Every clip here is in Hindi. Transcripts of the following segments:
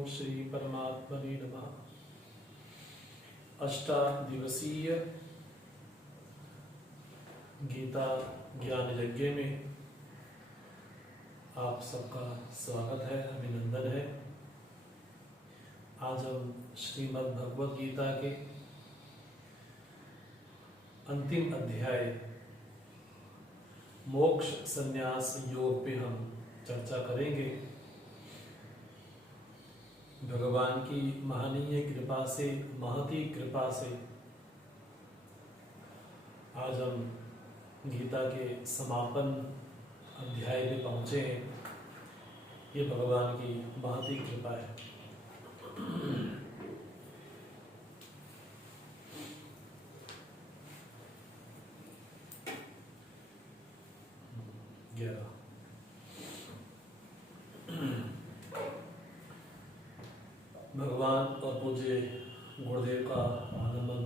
ओम श्री परमात्मने नमः। अष्टादिवसीय गीता ज्ञान यज्ञ में आप सबका स्वागत है, अभिनंदन है। आज हम श्रीमद् भगवद गीता के अंतिम अध्याय मोक्ष संन्यास योग पे हम चर्चा करेंगे। भगवान की महनीय कृपा से, महती कृपा से आज हम गीता के समापन अध्याय पे पहुंचे हैं। ये भगवान की महती कृपा है। 11 भगवान और पूज्य गुरुदेव का आनंदन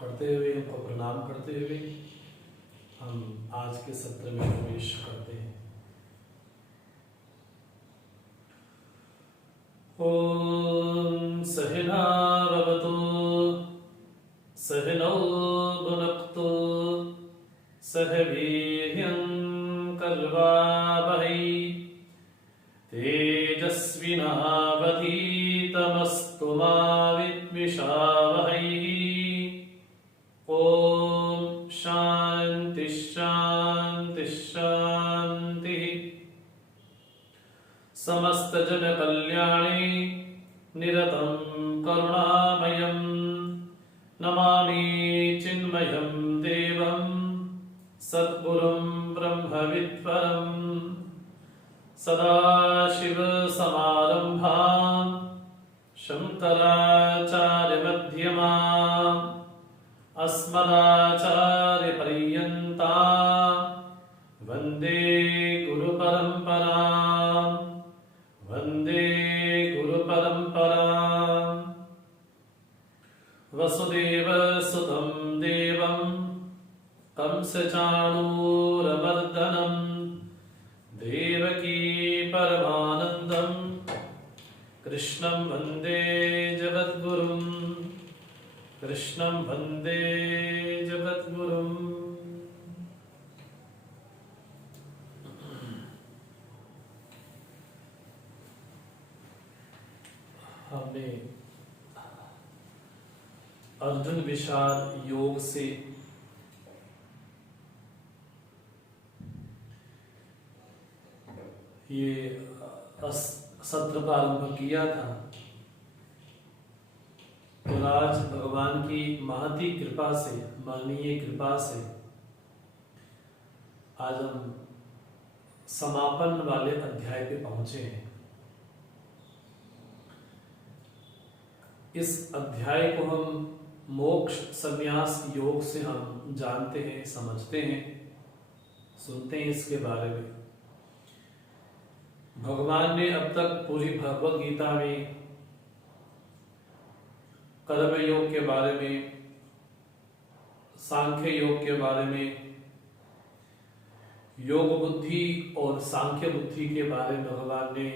करते हुए, उनको प्रणाम करते हुए हम आज के सत्र में प्रवेश करते हैं। ओम सहना भवतु सहनौ भुनक्तु सह वीर्यं कर्वावहै तेजस्विनावधीतमस्तु मा विद्विषावहै। ओम शांति शांति शांति। समस्त जन कल्याणे निरतं करुणामयं नमामि चिन्मयं देवं सद्गुरुं ब्रह्मविद्वरं सदाशिव समारंभां शंकराचार्यमध्यमाम् अस्मदाचार्यपर्यन्तां वन्दे गुरुपरम्पराम् वन्दे गुरुपरम्पराम्। वसुदेवसुतं देवं कंसचाणूरमर्दनं देवकी परमानन्दं कृष्णं वन्दे जगद्गुरुं कृष्णं वन्दे जगद्गुरुम्। हमने अर्जुन विषाद योग से ये सत्र प्रारंभ किया था। तो आज भगवान की महती कृपा से, महनीय कृपा से आज हम समापन वाले अध्याय पे पहुंचे हैं। इस अध्याय को हम मोक्ष संन्यास योग से हम जानते हैं, समझते हैं, सुनते हैं इसके बारे में। भगवान ने अब तक पूरी भगवद गीता में कर्म योग के बारे में, सांख्य योग के बारे में, योग बुद्धि और सांख्य बुद्धि के बारे में भगवान ने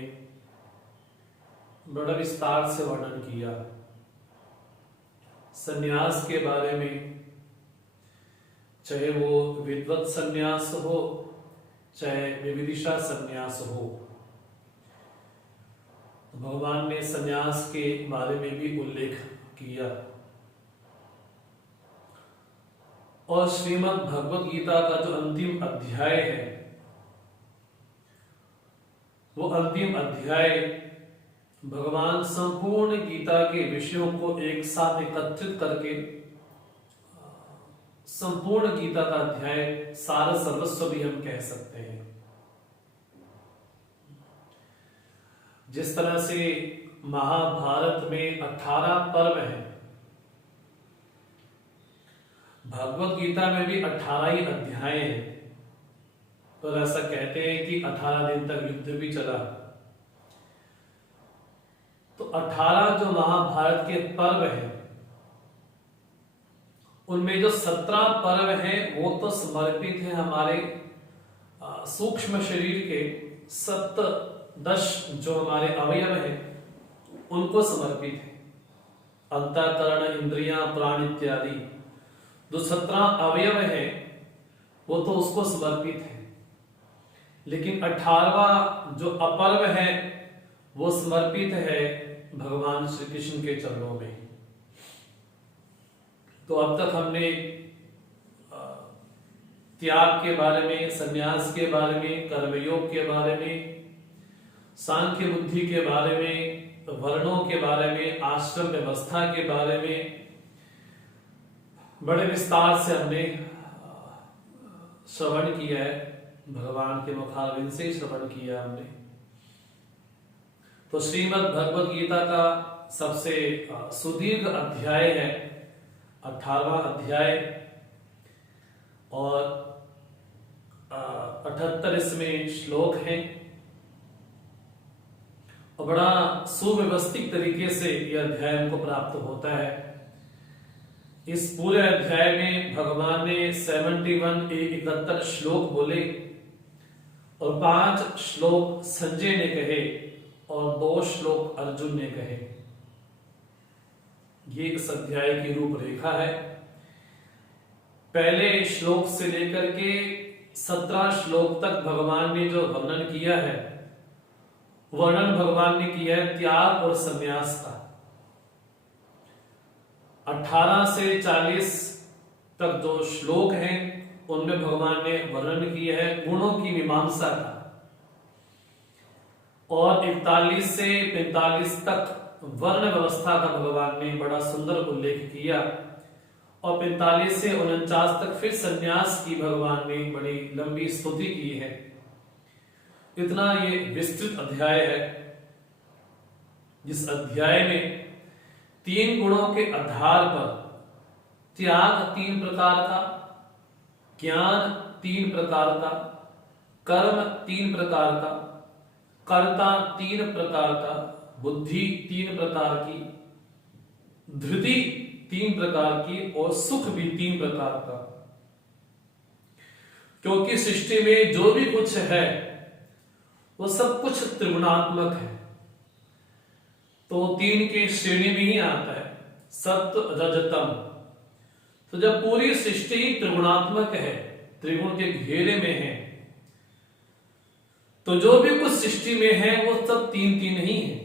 बड़ा विस्तार से वर्णन किया। संन्यास के बारे में, चाहे वो विद्वत संन्यास हो, चाहे विविदिशा संन्यास हो, भगवान ने संन्यास के बारे में भी उल्लेख किया। और श्रीमद् भगवद गीता का जो अंतिम अध्याय है, वो अंतिम अध्याय भगवान संपूर्ण गीता के विषयों को एक साथ एकत्रित करके संपूर्ण गीता का अध्याय सार सर्वस्व भी हम कह सकते हैं। जिस तरह से महाभारत में 18 पर्व हैं, भगवद गीता में भी 18 ही अध्याय हैं। तो ऐसा कहते हैं कि 18 दिन तक युद्ध भी चला। तो 18 जो महाभारत के पर्व हैं, उनमें जो 17 पर्व हैं वो तो समर्पित है हमारे सूक्ष्म शरीर के 10 जो हमारे अवयव हैं उनको समर्पित है। अंतःकरण, इंद्रियां, प्राण इत्यादि जो 17 अवयव है वो तो उसको समर्पित है, लेकिन 18वां जो अपर्व है वो समर्पित है भगवान श्री कृष्ण के चरणों में। तो अब तक हमने त्याग के बारे में, संन्यास के बारे में, कर्मयोग के बारे में, सांख्य बुद्धि के बारे में, वर्णों के बारे में, आश्रम व्यवस्था के बारे में बड़े विस्तार से हमने श्रवण किया है। भगवान के मुखारविंद से श्रवण किया हमने। तो श्रीमद् भगवद गीता का सबसे सुदीर्घ अध्याय है 18वां अध्याय, और 78 इसमें श्लोक हैं, और बड़ा सुव्यवस्थित तरीके से यह अध्याय हमको प्राप्त होता है। इस पूरे अध्याय में भगवान ने 71 श्लोक बोले, और 5 श्लोक संजय ने कहे और 2 श्लोक अर्जुन ने कहे। ये इस अध्याय की रूपरेखा है। पहले श्लोक से लेकर के 17 श्लोक तक भगवान ने जो वर्णन किया है, वर्णन भगवान ने किया है त्याग और संन्यास का। 18 से 40 तक जो श्लोक हैं उनमें भगवान ने वर्णन किया है गुणों की मीमांसा का, और 41 से 45 तक वर्ण व्यवस्था का भगवान ने बड़ा सुंदर उल्लेख किया, और 45 से 49 तक फिर संन्यास की भगवान ने बड़ी लंबी स्तुति की है। इतना ये विस्तृत अध्याय है, जिस अध्याय में 3 गुणों के आधार पर त्याग 3 प्रकार का, ज्ञान 3 प्रकार का, कर्म 3 प्रकार का, कर्ता 3 प्रकार का, बुद्धि 3 प्रकार की, धृति 3 प्रकार की, और सुख भी 3 प्रकार का। क्योंकि सृष्टि में जो भी कुछ है वो सब कुछ त्रिगुणात्मक है, तो 3 की श्रेणी में ही आता है, सत्व रजतम। तो जब पूरी सृष्टि त्रिगुणात्मक है, त्रिगुण के घेरे में है, तो जो भी कुछ सृष्टि में है वो सब 3 ही है।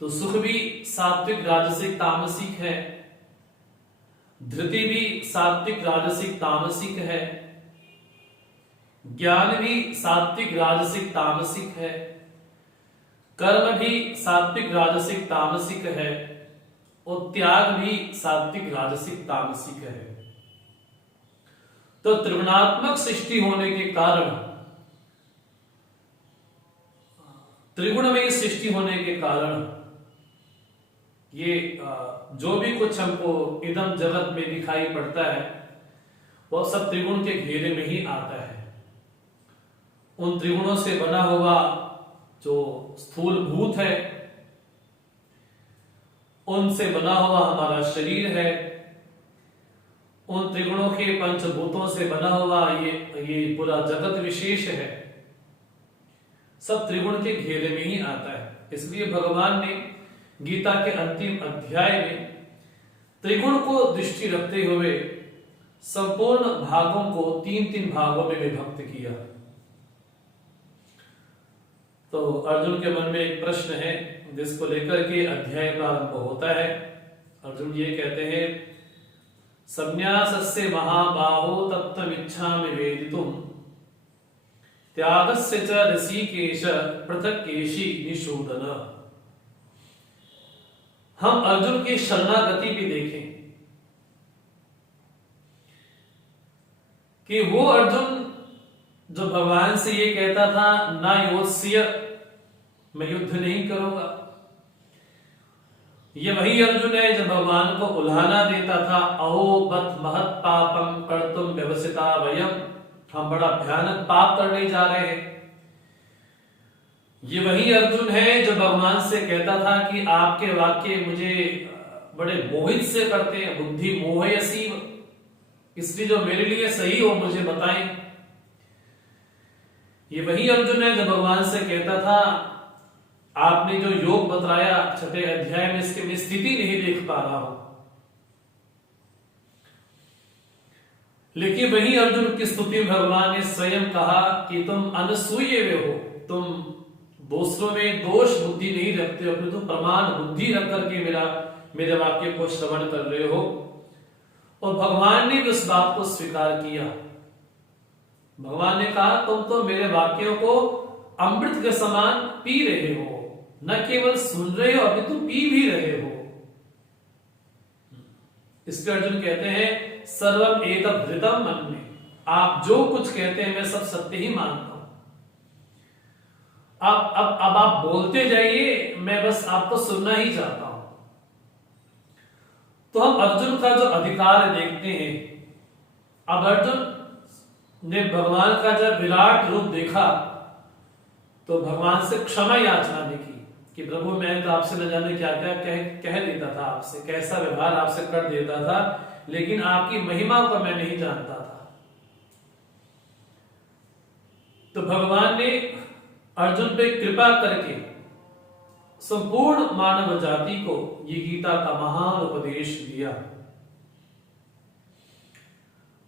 तो सुख भी सात्विक राजसिक तामसिक है, धृति भी सात्विक राजसिक तामसिक है, ज्ञान भी सात्विक राजसिक तामसिक है, कर्म भी सात्विक राजसिक तामसिक है, और त्याग भी सात्विक राजसिक तामसिक है। तो त्रिगुणात्मक सृष्टि होने के कारण, त्रिगुणमयी सृष्टि होने के कारण ये जो भी कुछ हमको इदम जगत में दिखाई पड़ता है वो सब त्रिगुण के घेरे में ही आता है। उन त्रिगुणों से बना हुआ जो स्थूल भूत है, उनसे बना हुआ हमारा शरीर है, उन त्रिगुणों के पंचभूतों से बना हुआ ये पूरा जगत विशेष है, सब त्रिगुण के घेरे में ही आता है। इसलिए भगवान ने गीता के अंतिम अध्याय में त्रिगुण को दृष्टि रखते हुए संपूर्ण भागों को 3 भागों में विभक्त किया। तो अर्जुन के मन में एक प्रश्न है जिसको लेकर के अध्याय प्रारंभ होता है। अर्जुन ये कहते हैं, संन्यासस्य महाबाहो तत्त्वमिच्छामि वेदितुम् त्यागस्य च ऋषिकेश पृथक् केशि निषूदन। हम अर्जुन की शरणागति भी देखें कि वो अर्जुन जो भगवान से ये कहता था ना योत्स्य, मैं युद्ध नहीं करूंगा, ये वही अर्जुन है जो भगवान को उल्हाना देता था, अहो बत महत् पापम कर्तुम व्यवसिता वयम, हम बड़ा भयानक पाप करने जा रहे हैं। ये वही अर्जुन है जो भगवान से कहता था कि आपके वाक्य मुझे बड़े मोहित से करते हैं, बुद्धि मोहयसी, इसलिए जो मेरे लिए सही हो मुझे बताएं। ये वही अर्जुन है जो भगवान से कहता था आपने जो योग बतलाया 6ठे अध्याय में, इसकी मैं स्थिति नहीं देख पा रहा हूं। लेकिन वही अर्जुन की स्तुति में भगवान ने स्वयं कहा कि तुम अनसूये हो, तुम दूसरों में दोष बुद्धि नहीं रखते हो, अपने तुम प्रमाण बुद्धि रख करके मेरे वाक्य को श्रवण कर रहे हो। और भगवान ने भी उस बात को स्वीकार किया। भगवान ने कहा तुम तो मेरे वाक्यों को अमृत के समान पी रहे हो, न केवल सुन रहे हो, अभी तुम पी भी रहे हो। इसलिए अर्जुन कहते हैं सर्वम एतद् धृतम मन में, आप जो कुछ कहते हैं मैं सब सत्य ही मानता हूं। अब आप बोलते जाइए, मैं बस आपको सुनना ही चाहता हूं। तो हम अर्जुन का जो अधिकार देखते हैं। अब अर्जुन ने भगवान का जब विराट रूप देखा तो भगवान से क्षमा याचना भी की कि प्रभु मैं तो आपसे न जाने क्या क्या कह देता था, आपसे कैसा व्यवहार आपसे कर देता था, लेकिन आपकी महिमा को मैं नहीं जानता था। तो भगवान ने अर्जुन पे कृपा करके संपूर्ण मानव जाति को ये गीता का महान उपदेश दिया।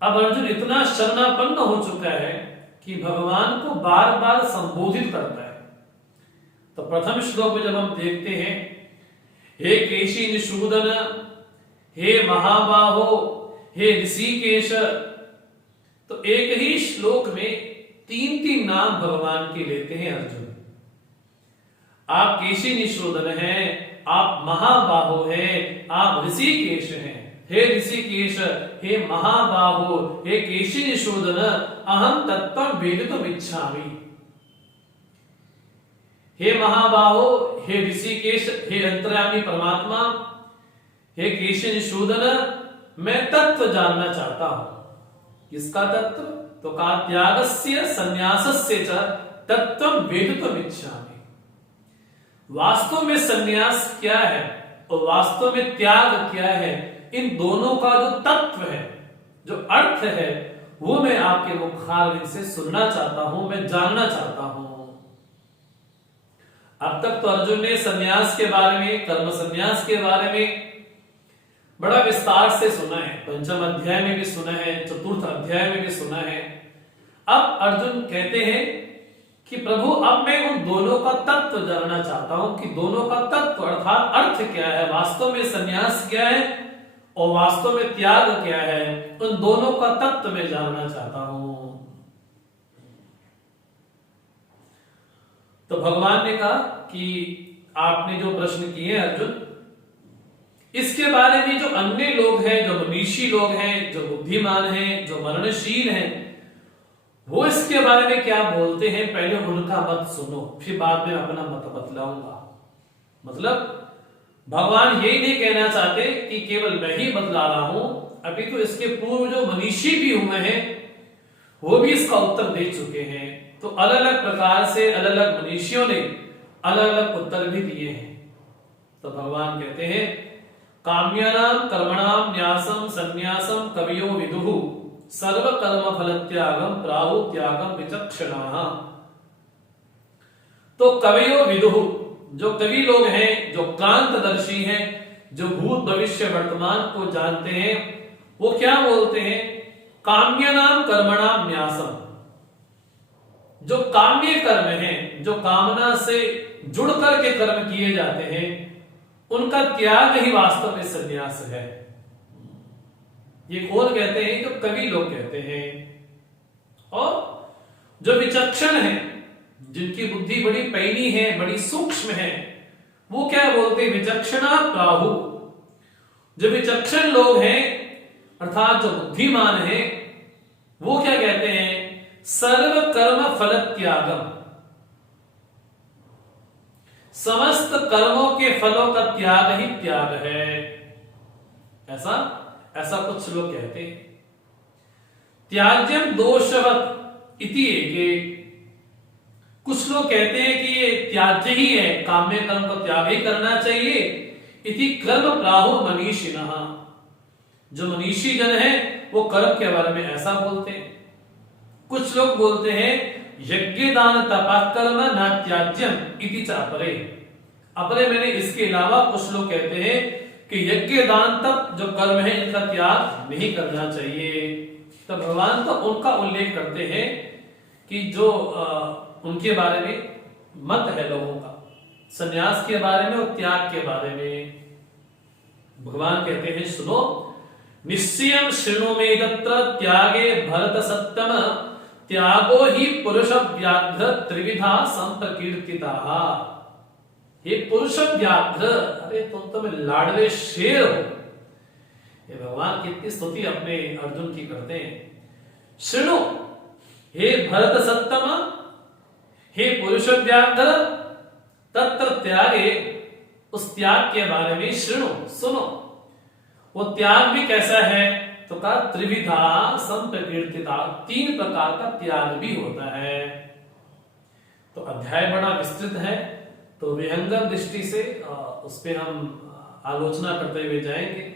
अब अर्जुन इतना शरणापन्न हो चुका है कि भगवान को बार बार संबोधित करता है। तो प्रथम श्लोक में जब हम देखते हैं, हे केशी निषूदन, हे महाबाहो, हे ऋषिकेश, तो एक ही श्लोक में 3-3 नाम भगवान के लेते हैं अर्जुन। आप केशी निषूदन हैं, आप महाबाहो हैं, आप ऋषिकेश हैं। हे ऋषिकेश, हे महाबाहो, हे केशी निषूदन, अहम तत्त्वं वेदितुम् इच्छामि। हे महाबाहो, हे ऋषिकेश, हे अंतर्यामी परमात्मा, हे केशी निषूदन, मैं तत्व जानना चाहता हूं। किसका तत्व? तो का त्यागस्य संन्यासस्य च तत्त्वं वेदितुम् इच्छामि। वास्तव में संन्यास क्या है और वास्तव में त्याग क्या है, इन दोनों का जो तत्व है, जो अर्थ है, वो मैं आपके मुखारविंद से सुनना चाहता हूं, मैं जानना चाहता हूं। अब तक तो अर्जुन ने संन्यास के बारे में, कर्म संन्यास के बारे में बड़ा विस्तार से सुना है। पंचम अध्याय में भी सुना है, चतुर्थ अध्याय में भी सुना है। अब अर्जुन कहते हैं कि प्रभु अब मैं उन दोनों का तत्व जानना चाहता हूं कि दोनों का तत्व अर्थात अर्थ क्या है, वास्तव में संन्यास क्या है और वास्तव में त्याग क्या है, उन दोनों का तत्व मैं जानना चाहता हूं। तो भगवान ने कहा कि आपने जो प्रश्न किए अर्जुन, इसके बारे में जो अन्य लोग हैं, जो मनीषी लोग हैं, जो बुद्धिमान हैं, जो मननशील हैं, वो इसके बारे में क्या बोलते हैं, पहले उनका मत सुनो, फिर बाद में अपना मत बतलाऊंगा। मतलब भगवान यही नहीं कहना चाहते कि केवल मैं ही बतला रहा हूं, अभी तो इसके पूर्व जो मनीषी भी हुए हैं वो भी इसका उत्तर दे चुके हैं। तो अलग अलग प्रकार से अलग अलग मनीषियों ने अलग अलग उत्तर भी दिए हैं। तो भगवान कहते हैं काम्यानाम कर्मणाम न्यासम संन्यासम कवियो विदुः सर्व कर्म फल त्यागम प्राहु त्यागम विचक्षणाः। तो कवियो विदुः, जो कवि लोग हैं, जो क्रांतदर्शी हैं, जो भूत भविष्य वर्तमान को जानते हैं, वो क्या बोलते हैं? काम्यानाम कर्मणाम न्यासम, जो काम्य कर्म हैं, जो कामना से जुड़ करके कर्म किए जाते हैं, उनका त्याग ही वास्तव में संन्यास है। ये कौन कहते हैं? जो कवि लोग कहते हैं। और जो विचक्षण है, जिनकी बुद्धि बड़ी पैनी है, बड़ी सूक्ष्म है, वो क्या बोलते हैं? विचक्षणा प्राहु। जो विचक्षण लोग हैं अर्थात जो बुद्धिमान है, वो क्या कहते हैं? सर्व कर्म फल त्यागम, समस्त कर्मों के फलों का त्याग ही त्याग है। ऐसा कुछ लोग कहते हैं। त्याज्यम दोषवत इति एके, कुछ लोग कहते हैं कि ये त्याज्य ही है, काम्य कर्म को त्याग ही करना चाहिए। इति कर्म प्राहु मनीषिणः, जो मनीषी जन है वो कर्म के बारे में ऐसा बोलते हैं। कुछ लोग बोलते हैं यज्ञ दान तपा कर्म न त्याज्यम इति चापरे, अपने मैंने इसके अलावा कुछ लोग कहते हैं कि यज्ञ दान तप जो कर्म है इनका त्याग नहीं करना चाहिए। तो भगवान तो उनका उल्लेख करते हैं कि जो उनके बारे में मत है लोगों का, संन्यास के बारे में और त्याग के बारे में। भगवान कहते हैं सुनो, निश्चयं शृणु मे तत्र त्यागे भरत सत्तम त्यागो ही पुरुष व्याघ्र त्रिविधा संप्रकीर्तिता। ये पुरुष व्याघ्र, अरे तुम तो में लाडले शेर हो। ये भगवान कितनी स्तुति अपने अर्जुन की करते हैं। शृणु, हे भरत सत्तम, हे पुरुष व्याघ्र, तत्र त्यागे, उस त्याग के बारे में शृणु, सुनो। वो त्याग भी कैसा है? तो कहा त्रिविधा संप्रकीर्तिता, 3 प्रकार का त्याग भी होता है। तो अध्याय बड़ा विस्तृत है, तो विहंगम दृष्टि से उस पे हम आलोचना करते हुए जाएंगे।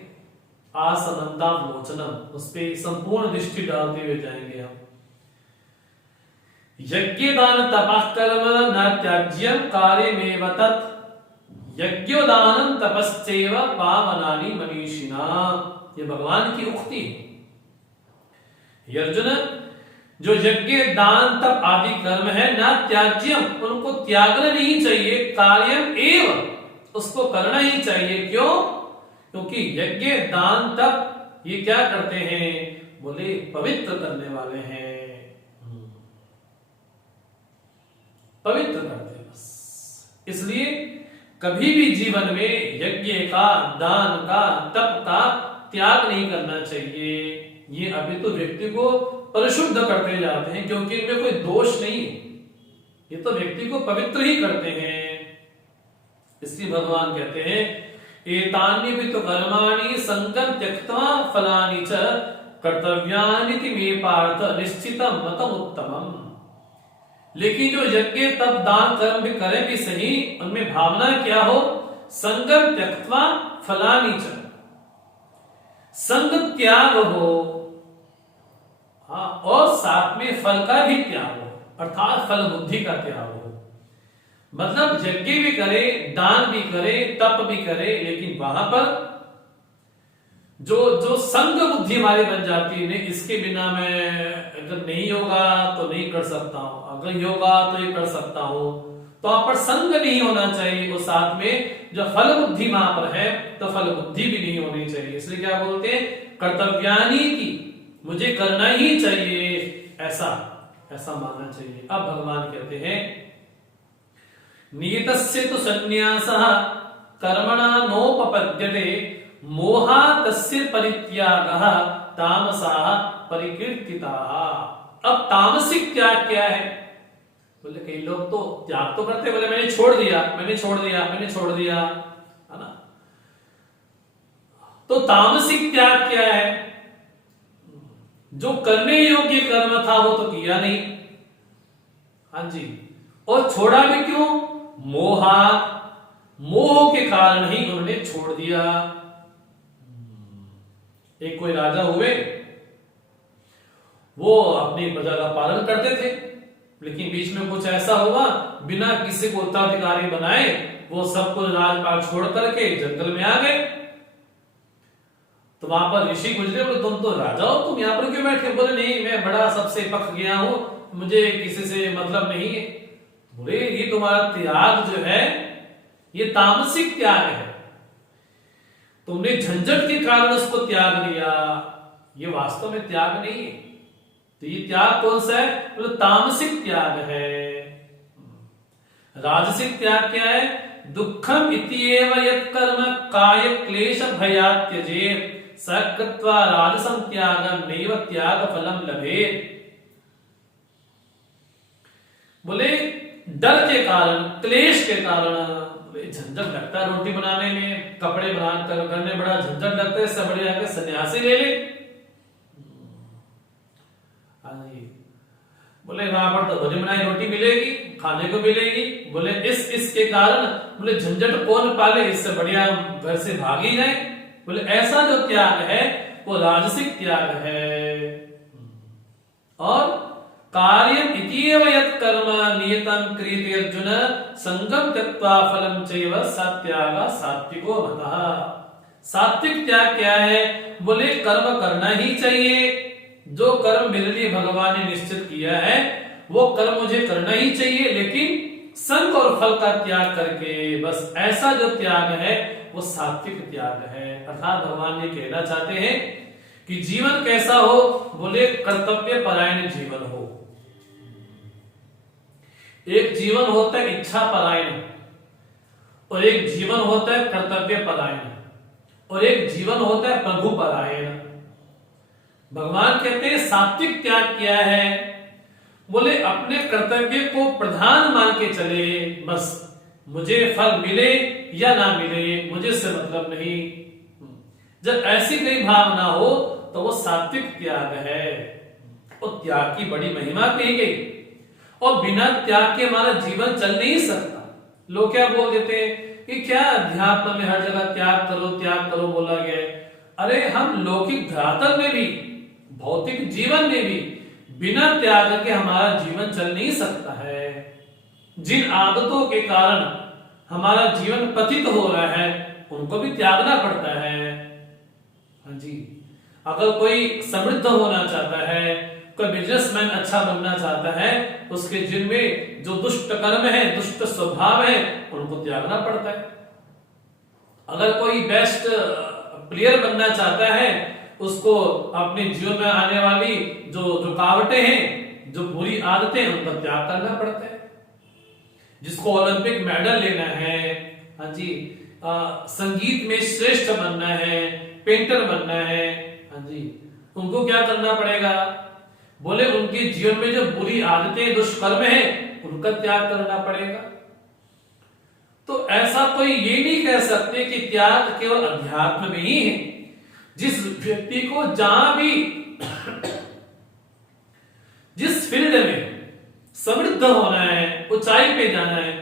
आसमंतावलोचनम, उस पे संपूर्ण दृष्टि डालते हुए जाएंगे हम। यज्ञ दान तपः कर्म न त्याज्यम कार्यमेव तत् यज्ञोदानं तपश्चैव पावनानि मनीषिणा। ये भगवान की उक्ति है। अर्जुन, जो यज्ञ दान तप आदि कर्म है ना त्याज्यम, उनको त्यागना नहीं चाहिए, कार्यम एव, उसको करना ही चाहिए। क्यों? क्योंकि यज्ञ दान तप ये क्या करते हैं? बोले पवित्र करने वाले हैं, पवित्र करते हैं बस। इसलिए कभी भी जीवन में यज्ञ का, दान का, तप का त्याग नहीं करना चाहिए। ये अभी तो व्यक्ति को परिशुद्ध करते जाते हैं, क्योंकि इनमें कोई दोष नहीं है, ये तो व्यक्ति को पवित्र ही करते हैं। इसलिए भगवान कहते हैं एतान्य भी तो कर्माणि संगम त्यक्त्वा फलानि च कर्तव्यानि मे पार्थ निश्चितम मतम उत्तमम। लेकिन जो यज्ञ तप दान कर्म भी करें भी सही, उनमें भावना क्या हो? संगम त्यक्त्वा फलानि च, संग त्याग हो, हाँ, और साथ में फल का भी त्याग हो, अर्थात फल बुद्धि का त्याग हो। मतलब यज्ञ भी करे, दान भी करे, तप भी करे, लेकिन वहां पर जो संग बुद्धि हमारी बन जाती है, इसके बिना मैं अगर नहीं होगा तो नहीं कर सकता हूं, अगर होगा तो ये कर सकता हूं, तो वहां पर संग नहीं होना चाहिए। वो साथ में जो फल बुद्धि वहां पर है, तो फल बुद्धि भी नहीं होनी चाहिए। इसलिए क्या बोलते हैं? कर्तव्यानि की, मुझे करना ही चाहिए, ऐसा ऐसा मानना चाहिए। अब भगवान कहते हैं नियतस्य तु संन्यासः कर्मणा नोपपद्यते मोहातस्य परित्यागः तामसः परिकीर्तिताः। अब तामसिक त्याग क्या है? बोले कई लोग तो त्याग तो करते, बोले मैंने छोड़ दिया, मैंने छोड़ दिया, मैंने छोड़ दिया, है ना। तो तामसिक त्याग क्या है? जो करने योग्य कर्म था वो तो किया नहीं, हाँ जी, और छोड़ा भी क्यों? मोह के कारण ही उन्होंने छोड़ दिया। एक कोई राजा हुए, वो अपनी प्रजा का पालन करते थे, लेकिन बीच में कुछ ऐसा हुआ, बिना किसी को उत्तराधिकारी बनाए वो सब कुछ राजपाट छोड़ करके जंगल में आ गए। तो वहां पर ऋषि गुजरे, बोले तुम तो राजा हो, तुम यहां पर क्यों बैठे? बोले नहीं, मैं बड़ा सबसे पक गया हूं, मुझे किसी से मतलब नहीं है। बोले ये तुम्हारा त्याग जो है ये तामसिक त्याग है, तुमने झंझट के कारण उसको त्याग दिया, ये वास्तव में त्याग नहीं है। तो ये त्याग कौन सा है? तो तामसिक त्याग है। राजसिक त्याग क्या है? दुखम इत्येव यत् कर्म काय क्लेश भयात् त्यजेत् स कृत्वा राजसं त्यागं नैव त्याग फलम लभेत्। बोले डर के कारण, क्लेश के कारण, झंझट लगता है रोटी बनाने में, कपड़े बनाकर करने बड़ा झंझट लगता है, इससे बढ़िया के सन्यासी ले ले। बोले वहां पर तो भरी बनाई रोटी मिलेगी, खाने को मिलेगी, बोले इसके कारण, बोले झंझट कौन पाले, इससे बढ़िया घर से भाग ही जाए। बोले ऐसा जो त्याग है वो राजसिक त्याग है। और कार्यम इत्येव यत् कर्म नियतं क्रियते अर्जुन संगम त्यक्त्वा फलं चैव सत्याग सात्विको मतः। सात्विक त्याग क्या है? बोले कर्म करना ही चाहिए। जो कर्म मेरे लिए भगवान ने निश्चित किया है वो कर्म मुझे करना ही चाहिए, लेकिन संग और फल का त्याग करके, बस ऐसा जो त्याग है वो सात्विक त्याग है। अर्थात भगवान ये कहना चाहते हैं कि जीवन कैसा हो? बोले कर्तव्य परायण जीवन हो। एक जीवन होता है इच्छा परायण और एक जीवन होता है कर्तव्य परायण और एक जीवन होता है प्रभु परायण। भगवान कहते हैं सात्विक त्याग क्या है? बोले अपने कर्तव्य को प्रधान मान के चले, बस मुझे फल मिले या ना मिले मुझे से मतलब नहीं। जब ऐसी कोई भावना हो तो वो सात्विक त्याग है। और त्याग की बड़ी महिमा कही गई, और बिना त्याग के हमारा जीवन चल नहीं सकता। लोग क्या बोल देते हैं कि क्या अध्यात्म में हर जगह त्याग करो बोला गया है। अरे हम लौकिक धरातल में भी, भौतिक जीवन में भी बिना त्याग के हमारा जीवन चल नहीं सकता है। जिन आदतों के कारण हमारा जीवन पतित हो रहा है उनको भी त्यागना पड़ता है। हाँ जी, अगर कोई समृद्ध होना चाहता है, कोई बिजनेसमैन अच्छा बनना चाहता है, उसके जिनमें जो दुष्ट कर्म है, दुष्ट स्वभाव है, उनको त्यागना पड़ता है। अगर कोई बेस्ट प्लेयर बनना चाहता है, उसको अपने जीवन में आने वाली जो रुकावटें हैं, जो बुरी आदतें हैं, उनका त्याग करना पड़ता है। जिसको ओलंपिक मेडल लेना है, हाँ जी, संगीत में श्रेष्ठ बनना है, पेंटर बनना है, हाँ जी, उनको क्या करना पड़ेगा? बोले उनके जीवन में जो बुरी आदतें, दुष्कर्म है, उनका त्याग करना पड़ेगा। तो ऐसा कोई ये नहीं कह सकते कि त्याग केवल अध्यात्म में ही है। जिस व्यक्ति को जहां भी जिस फील्ड में समृद्ध होना है, ऊंचाई पे जाना है,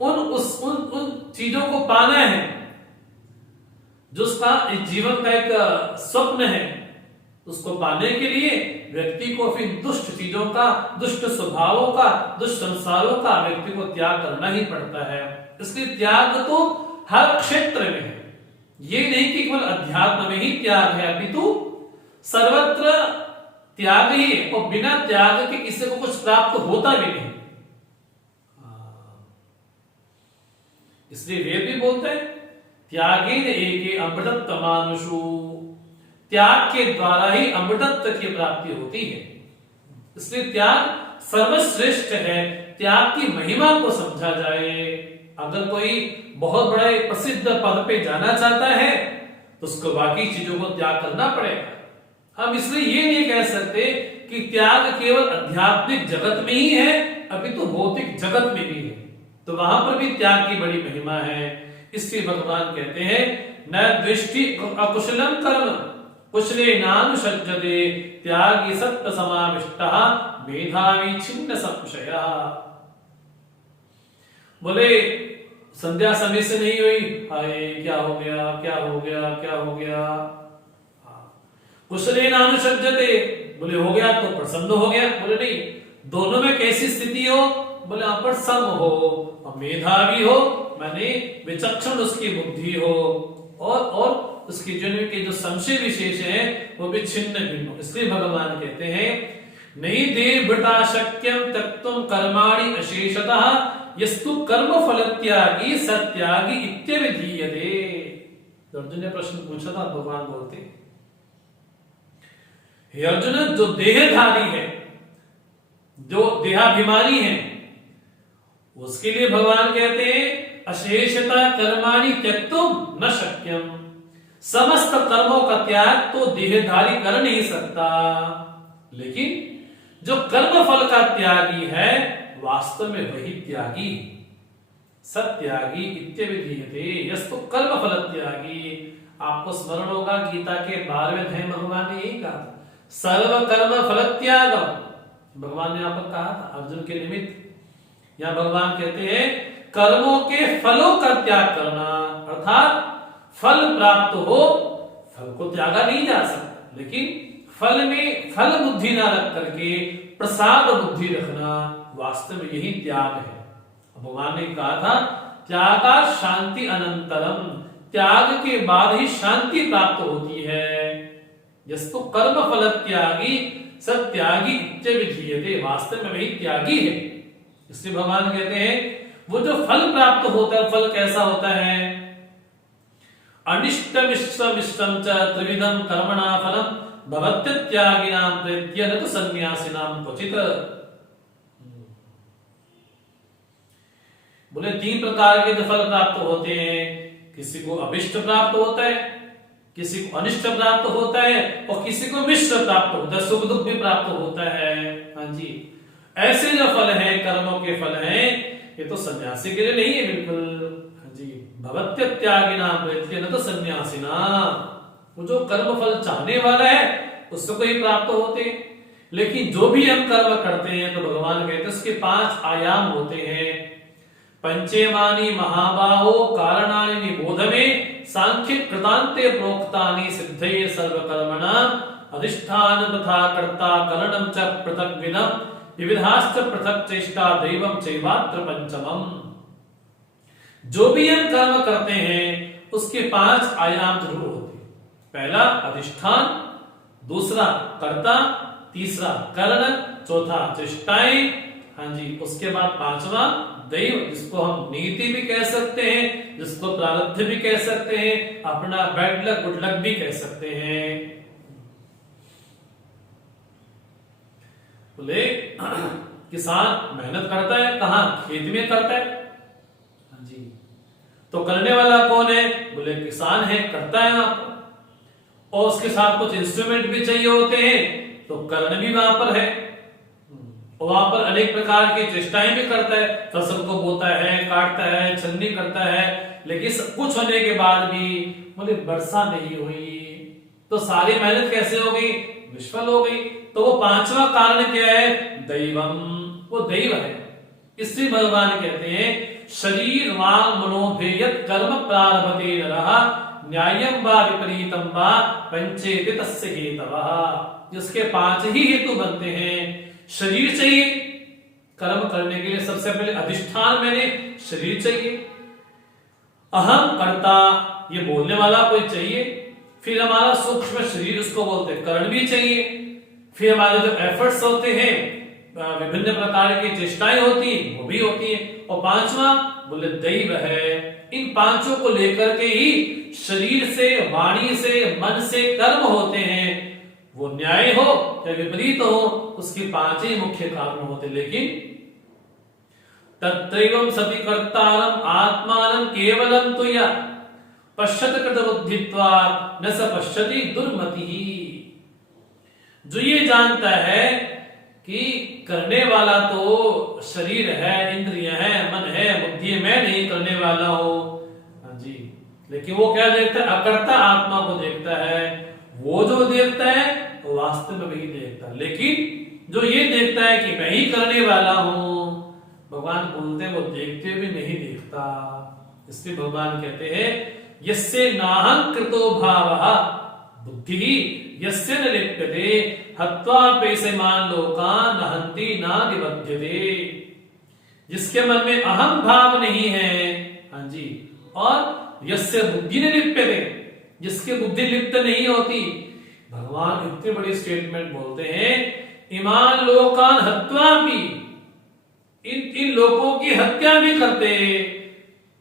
उन चीजों को पाना है, जो उसका जीवन का एक स्वप्न है, उसको पाने के लिए व्यक्ति को फिर दुष्ट चीजों का, दुष्ट स्वभावों का, दुष्ट संसारों का व्यक्ति को त्याग करना ही पड़ता है। इसलिए त्याग तो हर क्षेत्र में है। ये नहीं कि केवल अध्यात्म में ही त्याग है, अभी तो सर्वत्र त्याग ही है, और बिना त्याग के किसी को कुछ प्राप्त होता भी नहीं। इसलिए वेद भी बोलते हैं त्यागेन एके अमृतत्व मानुषु, त्याग के द्वारा ही अमृतत्व की प्राप्ति होती है। इसलिए त्याग सर्वश्रेष्ठ है। त्याग की महिमा को समझा जाए। अगर कोई बहुत बड़े प्रसिद्ध पद पे जाना चाहता है तो उसको बाकी चीजों को त्याग करना पड़ेगा। हम इसलिए ये नहीं कह सकते कि त्याग केवल आध्यात्मिक जगत में ही है, अभी तो भौतिक जगत में भी है, तो वहां पर भी त्याग की बड़ी महिमा है। इसलिए भगवान कहते हैं न दृष्टि अकुशलम कर्म कुशले नानुसज्जते त्यागी सत्य समाविष्टः मेधावी छिन्न संशयः। बोले संध्या समय से नहीं हुई, हाय क्या हो गया, क्या हो गया, क्या हो गया। कुशले नानुसज्जते, बोले हो गया तो प्रसन्न हो गया। बोले नहीं, दोनों में कैसी स्थिति हो? बोले आप पर सम हो और मेधावी हो, माने विचक्षण उसकी बुद्धि हो, और उसके जन्म के जो संशय विशेष है वो भी छिन्न भिन्न हो। इसलिए भगवान कहते हैं नहीं देर बटा शक्यम तत्वम कर्माणि अशेषतः यस्तु कर्म फल त्यागी सत्यागी इत्यविधीयते। अर्जुन ने प्रश्न पूछा था, भगवान बोलते हे अर्जुन, जो देहधारी है, जो देहाभिमानी है, उसके लिए भगवान कहते हैं अशेषता कर्माणि त्यक्तुम न शक्यम। समस्त कर्मों का त्याग तो देहधारी कर नहीं सकता, लेकिन जो कर्म फल का त्यागी है वास्तव में वही त्यागी सत्यागी इत्यविधीयते यस्तु कर्म फल त्यागी। आपको स्मरण होगा गीता के 12वें अध्याय में भगवान ने यही कहा था, सर्व कर्म फल त्यागम। भगवान ने यहाँ पर कहा था अर्जुन के निमित्त। यहाँ भगवान कहते हैं कर्मों के फलों का त्याग करना, अर्थात फल प्राप्त हो, फल को त्यागा नहीं जा सकता, लेकिन फल में फल बुद्धि ना रख करके प्रसाद बुद्धि रखना, वास्तव में यही त्याग है। भगवान ने कहा था त्यागा शांति अनंतरम, त्याग के बाद ही शांति प्राप्त होती है। यस्तु कर्म फल त्यागी सब त्यागी विधीयते, वास्तव में वही त्यागी है। इसलिए भगवान कहते हैं वो जो फल प्राप्त होता है, फल कैसा होता है? अनिष्टम इष्टम इष्टम च त्रिविधम कर्मणा फलम भवत्यत्यागिनां प्रेत्य न तो सन्यासिनां क्वचित्। बोले 3 प्रकार के जो फल प्राप्त होते हैं, किसी को अभिष्ट प्राप्त होता है, किसी को अनिष्ट प्राप्त होता है और किसी को मिश्र प्राप्त होता है, सुख दुख भी प्राप्त होता है। हाँ जी, ऐसे जो फल है, कर्मों के फल हैं, ये तो सन्यासी के लिए नहीं है बिल्कुल। हाँ जी, भवत्यत्यागिनां प्रेत्य न तो सन्यासिना, वो जो कर्म फल चाहने वाला है उसको ही प्राप्त होते हैं। लेकिन जो भी हम कर्म करते हैं तो भगवान कहते हैं उसके 5 आयाम होते हैं। पंचेमानि महाबाहो कारणानि निबोध में सांख्य कृतांते प्रोक्तानि सिद्धये सर्वकर्मणां अधिष्ठान तथा कर्ता करणं च पृथग्विदं विविधाश्च पृथक् चेष्टा दैवं चैवात्र पंचमम्। जो भी हम कर्म करते हैं उसके 5 आयाम जरूर होते हैं। पहला अधिष्ठान, दूसरा कर्ता, तीसरा करण, चौथा चेष्टाएं, हाँ जी, उसके बाद 5वां दैव, जिसको हम नीति भी कह सकते हैं, जिसको प्रारब्ध भी कह सकते हैं, अपना बैड लक गुड लक भी कह सकते हैं। बोले किसान मेहनत करता है, कहां? खेत में करता है। हाँ जी, तो करने वाला कौन है? बोले किसान है, करता है वहां पर, और उसके साथ कुछ इंस्ट्रूमेंट भी चाहिए होते हैं, तो करण भी वहां पर है, और वहां पर अनेक प्रकार की चेष्टाएं भी करता है, फसल को बोता है, काटता है, छन्नी करता है। लेकिन सब कुछ होने के बाद भी बोले वर्षा नहीं हुई, तो सारी मेहनत कैसे हो गई? विफल हो गई। तो वो 5वां कारण क्या है? दैवम, वो दैव है। इसलिए भगवान कहते हैं शरीर वांग मनोभेयत कर्म प्रारभते नरः न्यायम वा विपरीतम वा पंचेति तस्य हेतवः। जिसके 5 ही हेतु बनते हैं। शरीर चाहिए कर्म करने के लिए, सबसे पहले अधिष्ठान मैंने शरीर चाहिए, अहम कर्ता ये बोलने वाला कोई चाहिए, फिर हमारा सूक्ष्म शरीर उसको बोलते हैं करण भी चाहिए, फिर हमारे जो एफर्ट्स होते हैं, विभिन्न प्रकार की चेष्टाएं होती हैं वो भी होती है, और 5वां बोले दैव है। इन 5 को लेकर के ही शरीर से, वाणी से, मन से कर्म होते हैं। वो न्याय हो या विपरीत हो, उसके 5 ही मुख्य कारण होते। लेकिन तत्रैवं सति कर्तारं आत्मानं केवलं तुया पश्यत कृतबुद्धित्वात् न स पश्यति दुर्मतिः। जो ये जानता है कि करने वाला तो शरीर है, इंद्रियां है, मन है, बुद्धि है, मैं नहीं करने वाला हूं, हाँ जी, लेकिन वो क्या देखता है? अकर्ता आत्मा को देखता है। वो जो देखता है वो वास्तव में वही देखता है। लेकिन जो ये देखता है कि मैं ही करने वाला हूं, भगवान बोलते हैं वो देखते भी नहीं देखता। इसलिए भगवान कहते हैं यस्य नाहं कृतो भावः बुद्धि यस्य न लिप्यते हत्वा पेशमान लोकान् नहन्ति न निबध्यते। जिसके मन में अहम भाव नहीं है, हाँ जी, और यस्य बुद्धि न लिप्यते, जिसकी बुद्धि लिप्त नहीं होती। भगवान इतनी बड़ी स्टेटमेंट बोलते हैं इमान लोकान् हत्वा भी, इन लोगों की हत्या भी करते,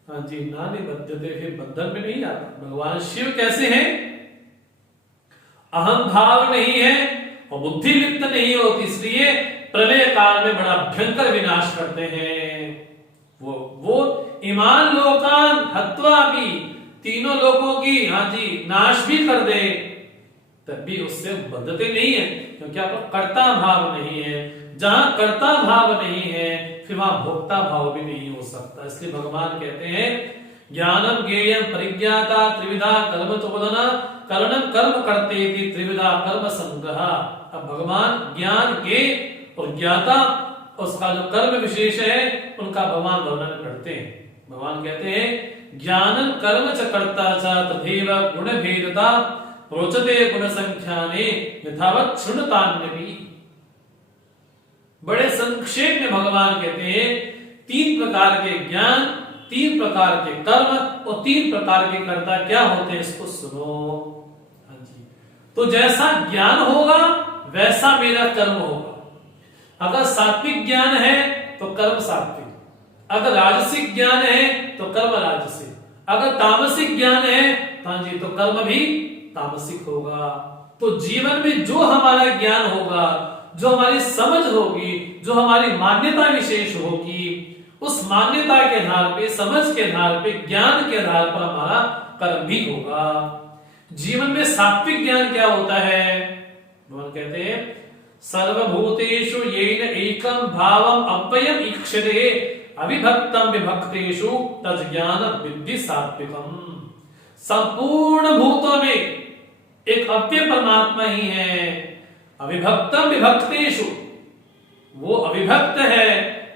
हाँ जी, ना निबद्धते, फिर बंधन में नहीं आता। भगवान शिव कैसे हैं? अहम भाव नहीं है और बुद्धि लिप्त नहीं होती, इसलिए प्रलय काल में बड़ा भयंकर विनाश करते हैं। वो ईमान लोकान हत्वा भी, तीनों लोगों की, हाँ जी, नाश भी कर दे, तब भी उससे बंधते नहीं है, क्योंकि आपका कर्ता भाव नहीं है। जहां कर्ता भाव नहीं है फिर वहां भोक्ता भाव भी नहीं हो सकता। इसलिए भगवान कहते हैं ज्ञानम ज्ञेयम परिज्ञाता त्रिविधा कर्म चोदना करणम कर्म करते थी त्रिविधा कर्म संग्रह। अब भगवान ज्ञान के और ज्ञाता उसका जो कर्म विशेष है उनका भगवान वर्णन करते हैं। भगवान कहते हैं ज्ञानम कर्म च कर्ता च तथैव गुण भेदता प्रोचते गुण संख्याने यथावत् शृणुतान्यपि। बड़े संक्षेप में भगवान कहते हैं 3 प्रकार के ज्ञान, 3 प्रकार के कर्म और 3 प्रकार के कर्ता क्या होते हैं, इसको सुनो। हाँ जी, तो जैसा ज्ञान होगा वैसा मेरा कर्म होगा। अगर सात्विक ज्ञान है तो कर्म सात्विक, अगर राजसिक ज्ञान है तो कर्म राजसिक, अगर तामसिक ज्ञान है हाँ जी तो कर्म भी तामसिक होगा। तो जीवन में जो हमारा ज्ञान होगा, जो हमारी समझ होगी, जो हमारी मान्यता विशेष होगी, उस मान्यता के आधार पे, समझ के आधार पे, ज्ञान के आधार पर हमारा कर्म भी होगा। जीवन में सात्विक ज्ञान क्या होता है, भगवान कहते हैं सर्वभूतेषु येन एकम भावम अव्ययम ईक्षते अविभक्तम विभक्तेषु तज्ज्ञान विद्धि सात्विकम। संपूर्ण भूतों में एक अव्यय परमात्मा ही है। अविभक्तम विभक्तेषु, वो अविभक्त है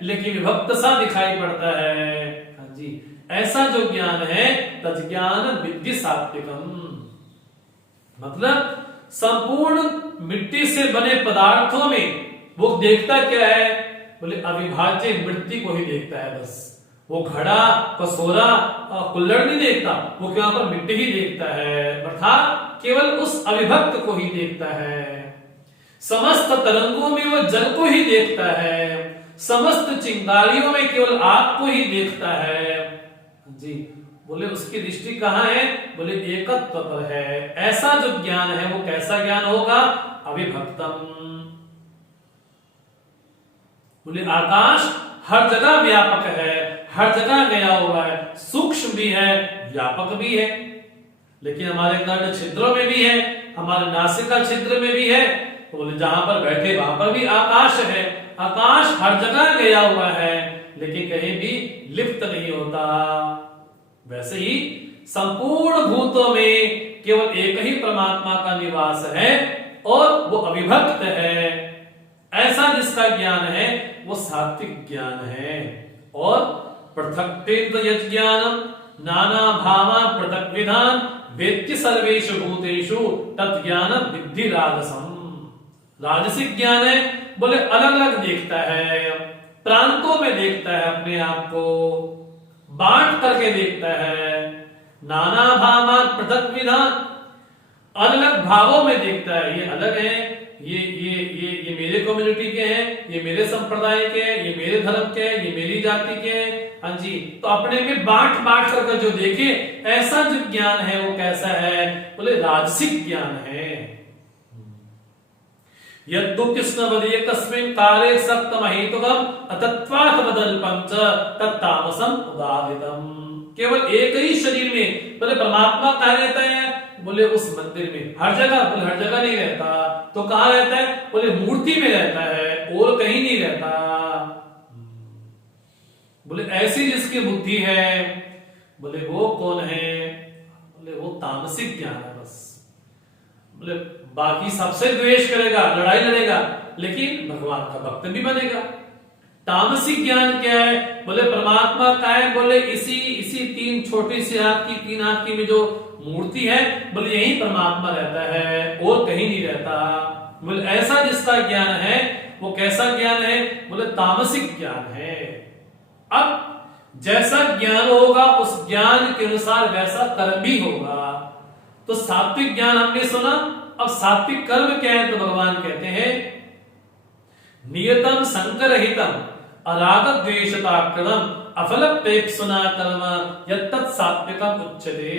लेकिन विभक्त सा दिखाई पड़ता है। हाँ जी, ऐसा जो ज्ञान है तज्ज्ञान विद्धि सात्विकम, मतलब संपूर्ण मिट्टी से बने पदार्थों में वो देखता क्या है, बोले अविभाज्य मृत्यु को ही देखता है बस। वो घड़ा, कसोरा, कुल्हड़ नहीं देखता, वो यहाँ पर मिट्टी ही देखता है, अर्थात केवल उस अविभक्त को ही देखता है। समस्त तरंगों में वो जल को ही देखता है, समस्त चिंगारियों में केवल आग को ही देखता है। जी, बोले उसकी दृष्टि कहाँ है, बोले एकत्व पर है। ऐसा जो ज्ञान है वो कैसा ज्ञान होगा, अविभक्तम। बोले आकाश हर जगह व्यापक है, हर जगह गया हुआ है, सूक्ष्म भी है, व्यापक भी है, लेकिन हमारे कर्ण छिद्रों में भी है, हमारे नासिका छिद्र में भी है। बोले जहां पर बैठे वहां पर भी आकाश है। आकाश हर जगह गया हुआ है लेकिन कहीं भी लिप्त नहीं होता। वैसे ही संपूर्ण भूतों में केवल एक ही परमात्मा का निवास है और वो अविभक्त है। ऐसा जिसका ज्ञान है वो सात्विक ज्ञान है। और पृथक्तेन्द्र यज्ञानम नाना भावा पृथक विधान वेत्ति सर्वेषु भूतेषु तज्ज्ञानम विद्धि राजसम। राजसिक ज्ञान है, बोले अलग अलग देखता है, प्रांतों में देखता है, अपने आप को बांट करके देखता है। नाना भावा पृथक विधान, अलग अलग भावों में देखता है। ये अलग है, ये मेरे कम्युनिटी के हैं, ये मेरे संप्रदाय के हैं, ये मेरे धर्म के हैं, ये मेरी जाति के हैं। हाँ जी, तो अपने में बांट बांट करके जो देखे, ऐसा जो ज्ञान है वो कैसा है, बोले राजसिक ज्ञान है। यद्दु कृष्णवदीय कस्मिन् काले सक्तमहेतुकम् अतत्वात् बदल्पं च तत्तामसम् उदाहृतम्। केवल एक ही शरीर में, बोले परमात्मा कहाँ रहता है, बोले उस मंदिर में। हर जगह, बोले हर जगह नहीं रहता, तो कहाँ रहता है, बोले मूर्ति में रहता है, और कहीं नहीं रहता। बोले ऐसी जिसकी बुद्धि है, बोले वो कौन है, बोले वो तामसिक ज्ञान है बस। बोले बाकी सबसे द्वेष करेगा, लड़ाई लड़ेगा, लेकिन भगवान का भक्त भी बनेगा। तामसिक ज्ञान क्या है, बोले परमात्मा का है, बोले इसी तीन छोटी सी हाथ की, 3 हाथ की में जो मूर्ति है, बोले यही परमात्मा रहता है और कहीं नहीं रहता। बोले ऐसा जिसका ज्ञान है वो कैसा ज्ञान है, बोले तामसिक ज्ञान है। अब जैसा ज्ञान होगा उस ज्ञान के अनुसार वैसा कर्म भी होगा। तो सात्विक ज्ञान हमने सुना, अब सात्विक कर्म क्या है, तो भगवान कहते हैं नियतम संकरहितम अराग द्वेषताकृतम अफलप्रेप्सुना कर्म यत्तत् सात्विकम उच्यते।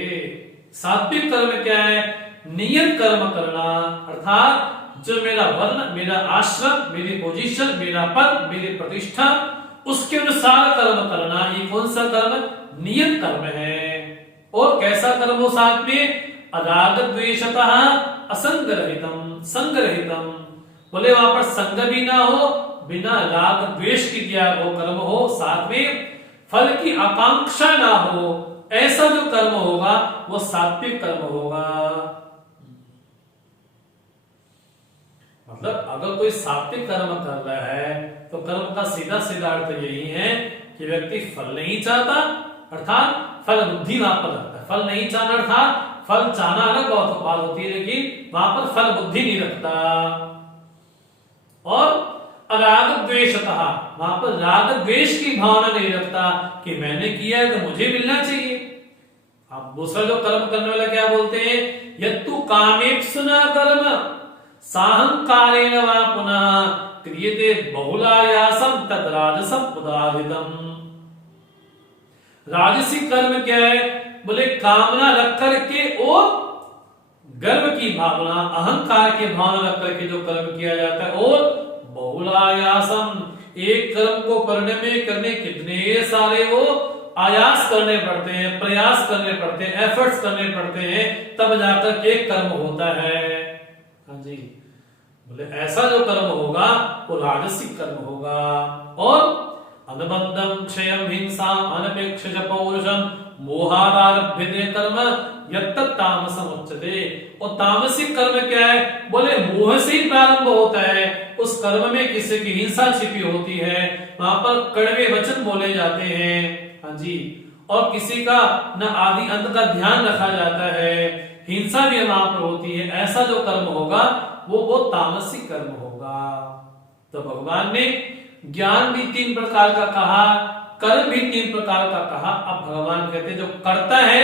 सात्विक कर्म क्या है, नियत कर्म करना, अर्थात जो मेरा वर्ण, मेरा आश्रम, मेरी पोजीशन, मेरा पद, मेरी प्रतिष्ठा, उसके अनुसार कर्म करना। ये कौन सा कर्म, नियत कर्म है। और कैसा कर्म हो साथ में, अराग द्वेषतः असंगरहितम, संगरहितम, बोले वहां पर संग भी ना हो, बिना राग द्वेष की किया वो कर्म हो, साथ में फल की आकांक्षा ना हो, ऐसा जो कर्म होगा वो सात्विक कर्म होगा। मतलब अगर कोई सात्विक कर्म कर रहा है तो कर्म का सीधा सीधा अर्थ यही है कि व्यक्ति फल नहीं चाहता, अर्थात फल बुद्धि वहां पर रखता है। फल नहीं चाहना अर्थात फल चाहना अलग बात होती है, लेकिन वहां पर फल बुद्धि नहीं रखता। और अराग द्वेषतः, वहां पर राग द्वेष की भावना नहीं रखता कि मैंने किया है तो मुझे मिलना चाहिए। अब दूसरा जो कर्म करने वाला क्या बोलते हैं, यत्तु कामेप्सुना कर्म साहंकारेण वा पुनः क्रियते बहुलायासम तद राजसम उदाहृतम। राजसिक कर्म क्या है, बोले कामना रख करके और गर्व की भावना, अहंकार की भावना रख करके जो कर्म किया जाता है, और बहुलायासम, एक कर्म को करने कितने सारे वो आयास करने पड़ते हैं, प्रयास करने पड़ते हैं, एफर्ट्स करने पड़ते हैं, तब जाकर के कर्म होता है। हाँ जी, बोले ऐसा जो कर्म होगा वो राजसिक कर्म होगा। और अनुबंधम क्षयम हिंसा अनपेक्ष पौरुषम मोहादारभ्यते कर्म यत्तत् तामसम उच्यते। और तामसिक कर्म क्या है, बोले मोह से ही प्रारंभ होता है। उस कर्म में किसी की हिंसा छिपी होती है, वहां पर कड़वे वचन बोले जाते हैं। हाँ जी, और किसी का न आदि अंत का ध्यान रखा जाता है, हिंसा भी वहां पर होती है। ऐसा जो कर्म होगा वो तामसिक कर्म होगा। तो भगवान ने ज्ञान भी 3 प्रकार का कहा, कर्म भी 3 प्रकार का कहा। अब भगवान कहते हैं जो करता है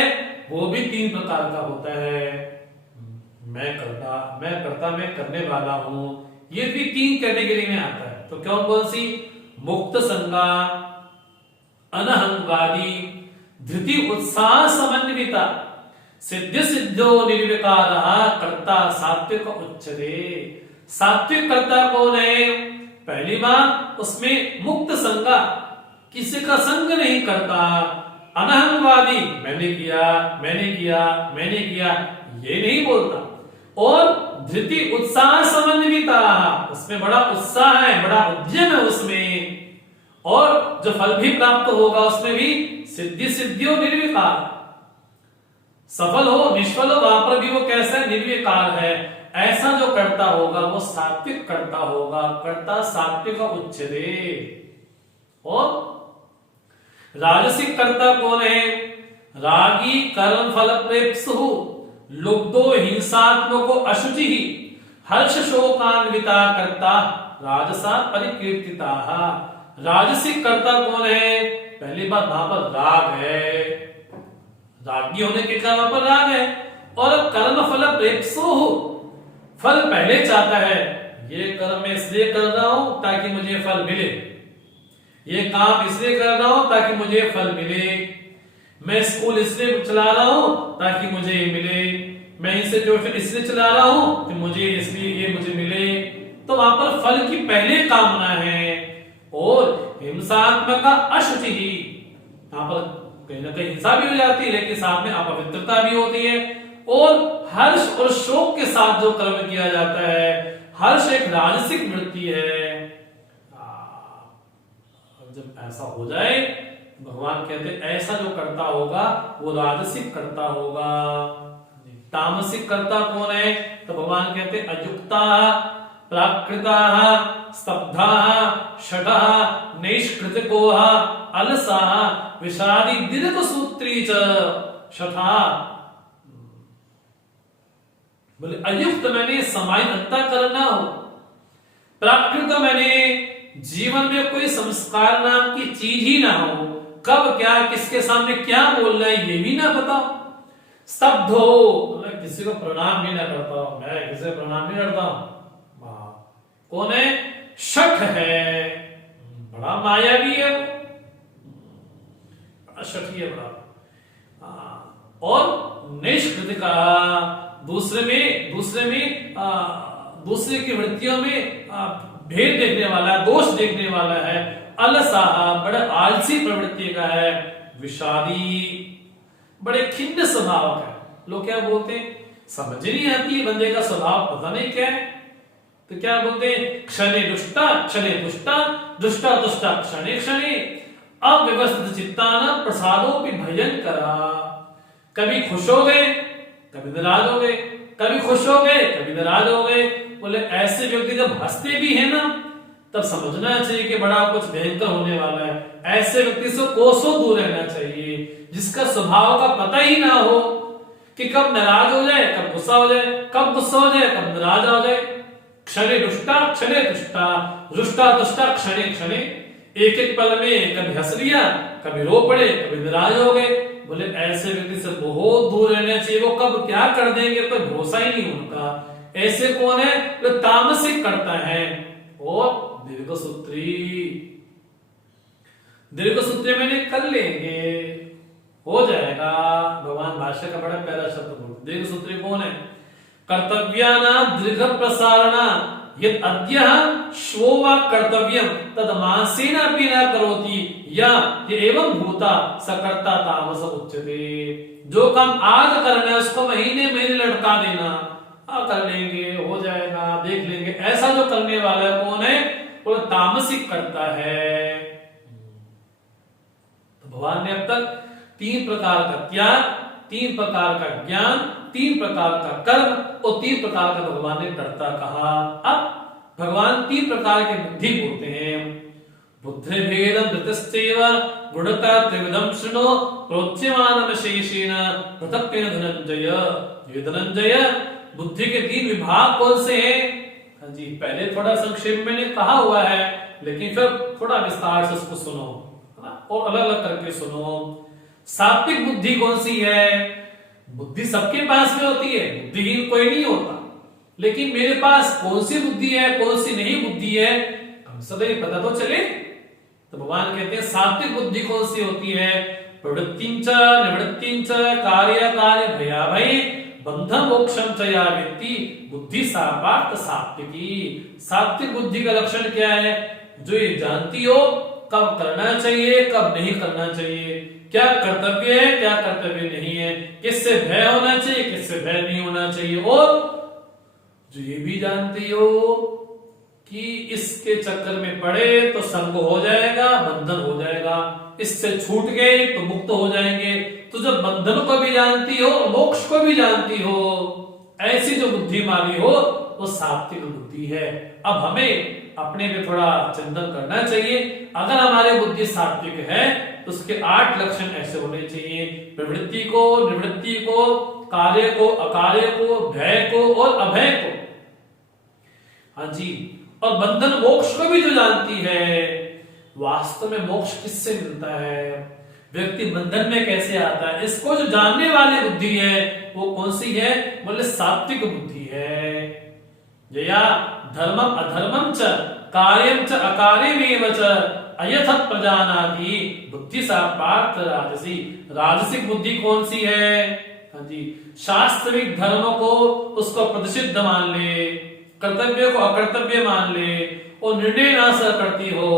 वो भी 3 प्रकार का होता है। मैं करने वाला हूं, ये भी 3 कैटेगरी में आता है। तो कौन सी, मुक्त संगा, अनहंगारी, धृति उत्साह समन्विता, सिद्ध सिद्धो निर्विकारः कर्ता सात्विक उच्यते। सात्विक कर्ता कौन है, पहली बात उसमें मुक्त संगा, किसी का संग नहीं करता। अनहंगवादी, मैंने किया ये नहीं बोलता। और धृति उत्साह समन्विता, उसमें बड़ा उत्साह है, बड़ा उद्यम है उसमें। और जो फल भी प्राप्त होगा उसमें भी सिद्धियो निर्विकार, सफल हो निष्फल हो वहां पर भी वो कैसा है, निर्विकार है। ऐसा जो करता होगा वो सात्विक करता होगा, कर्ता सात्विक उच्यते। और राजसिक कर्ता कौन है, रागी कर्म फल प्रेप्सु लुब्धो हिंसात्मको अशुचि हर्ष शोकान्विता कर्ता राजसा परिकीर्तिता। राजसिक कर्ता कौन है, पहली बात वहां पर राग है, रागी होने के कारण वहां पर राग है। और कर्म फल प्रेप्सु, फल पहले चाहता है, ये कर्म मैं इसलिए कर रहा हूं ताकि मुझे फल मिले, ये काम इसलिए कर रहा हूं ताकि मुझे फल मिले, मैं स्कूल इसलिए चला रहा हूं ताकि मुझे ये मिले, मैं इंस्टीट्यूशन इसलिए चला रहा हूं कि मुझे इसलिए ये मुझे मिले। तो वहां पर फल की पहले कामना है। और हिंसात्मक अशुचि, वहां पर कहीं ना कहीं हिंसा भी हो जाती है, लेकिन साथ में अपवित्रता भी होती है। और हर्ष और शोक के साथ जो कर्म किया जाता है, हर्ष एक राजसिक वृत्ति है। जब ऐसा हो जाए, भगवान कहते ऐसा जो करता होगा वो राजसिक करता होगा। तामसिक कर्ता कौन है, तो भगवान कहते अयुक्ता प्राकृता स्तब्धा शठा नैष्कृतिको अलसा विषादी दीर्घ सूत्री च शठा। बोले अयुक्त मैंने समाहित अंतःकरण ना हो, प्राकृत मैंने जीवन में कोई संस्कार नाम की चीज ही ना हो, कब क्या किसके सामने क्या बोल रहा है ये भी ना बताओ। स्तब्ध हो, मतलब किसी को प्रणाम भी ना करता हूं, मैं किसी को प्रणाम नहीं करता हूं। कौन है, शठ है, बड़ा मायावी है, बड़ा शठी है बड़ा। और निष्कृतिका, दूसरे की वृत्तियों में भेद देखने वाला है, दोष देखने वाला है। अलसा, बड़ा आलसी प्रवृत्ति का है। विषादी, बड़े खिन्न स्वभाव का है। लोग क्या बोलते हैं, समझ नहीं आती है बंदे का स्वभाव, पता नहीं क्या है। तो क्या बोलते हैं, क्षणे दुष्टा क्षणे तुष्टा, दुष्टा तुष्टा क्षणे क्षणे अव्यवस्थित चित्तान प्रसादों भी भयंकरा। कभी खुश हो गए, कभी नाराज हो गए, कभी खुश हो गए, कभी नाराज हो गए। बोले ऐसे व्यक्ति जब हंसते भी है ना, तब समझना चाहिए कि बड़ा कुछ भयंकर होने वाला है। ऐसे व्यक्ति से कोसों दूर रहना चाहिए, जिसका स्वभाव का पता ही ना हो कि कब नाराज हो जाए, कब गुस्सा हो जाए, कब गुस्सा हो जाए, कब नाराज हो जाए। क्षणे रुष्टा क्षणे तुष्टा, रुष्टा तुष्टा क्षणे क्षणे। एक एक पल में कभी हंस लिया, कभी रो पड़े, कभी निराश हो गए। बोले ऐसे व्यक्ति से बहुत दूर रहना चाहिए। वो कब क्या कर देंगे कोई भरोसा ही नहीं उनका। ऐसे कौन है? जो तामसिक करता है। और दीर्घसूत्री, दीर्घसूत्री मैंने कर लेंगे, हो जाएगा। भगवान भाष्य का बड़ा प्यारा शब्द बोलते। दीर्घसूत्री कौन है? कर्तव्याना दीर्घ प्रसारणा यद अद्य श्वो वा कर्तव्यम तद मासेन अपि न करोति या ये एवं भूता सकर्ता तामस उच्यते। जो काम आज करना है उसको महीने महीने लटका देना, कर लेंगे, हो जाएगा, देख लेंगे, ऐसा जो करने वाला कौन है? वो तामसिक करता है। तो भगवान ने अब तक 3 प्रकार का त्याग, 3 प्रकार का ज्ञान, 3 प्रकार का कर्म और 3 प्रकार का भगवान ने कर्ता कहा। अब भगवान 3 प्रकार की बुद्धि बोलते हैं। बुद्धि भेदम धृतश्चैव गुणता त्रिविधम शृणु प्रोच्यमानम शेषेण पृथक्तेन धनंजय। ये धनंजय बुद्धि के 3 विभाग कौन से हैं? हाँ जी, पहले थोड़ा संक्षेप में कहा हुआ है, लेकिन फिर थोड़ा विस्तार से उसको सुनो और अलग अलग करके सुनो। सात्विक बुद्धि कौन सी है? बुद्धि सबके पास में होती है, बुद्धिहीन कोई नहीं होता, लेकिन मेरे पास कौन सी बुद्धि है, कौन सी नहीं बुद्धि है, हम सदैव पता तो चले। तो भगवान कहते हैं सात्विक बुद्धि कौन सी होती है? प्रवृत्तिंच निवृत्तिंच कार्य कार्य भया भय बंधन मोक्षम च या व्यक्ति बुद्धि सा पार्थ सात्विकी। सात्विक बुद्धि का लक्षण क्या है? जो ये जानती हो कब करना चाहिए, कब नहीं करना चाहिए, क्या कर्तव्य है, क्या कर्तव्य नहीं है, किससे भय होना चाहिए, किससे भय नहीं होना चाहिए, और जो ये भी जानती हो कि इसके चक्कर में पड़े तो संग हो जाएगा, बंधन हो जाएगा, इससे छूट गए तो मुक्त हो जाएंगे। तो जब बंधन को भी जानती हो, मोक्ष को भी जानती हो, ऐसी जो बुद्धि मानी हो वो सात्विक बुद्धि है। अब हमें अपने पे थोड़ा चिंतन करना चाहिए। अगर हमारी बुद्धि सात्विक है तो उसके 8 लक्षण ऐसे होने चाहिए: प्रवृत्ति को, निवृत्ति को, कार्य को, अकार्य को, भय को और अभय को। हाँ जी, और बंधन मोक्ष को भी जो जानती है। वास्तव में मोक्ष किससे मिलता है, व्यक्ति बंधन में कैसे आता है, इसको जो जानने वाली बुद्धि है वो कौन सी है? बोले सात्विक बुद्धि है। यया धर्मम अधर्मम च कार्यम च अकार्यमेव च अयथात प्रजानाति बुद्धि सा पार्थ राजसी। राजसिक बुद्धि कौन सी है? हाँ जी, शास्त्रिक धर्म को उसको प्रतिषिद्ध मान ले, कर्तव्य को अकर्तव्य मान ले, और निर्णय ना करती हो,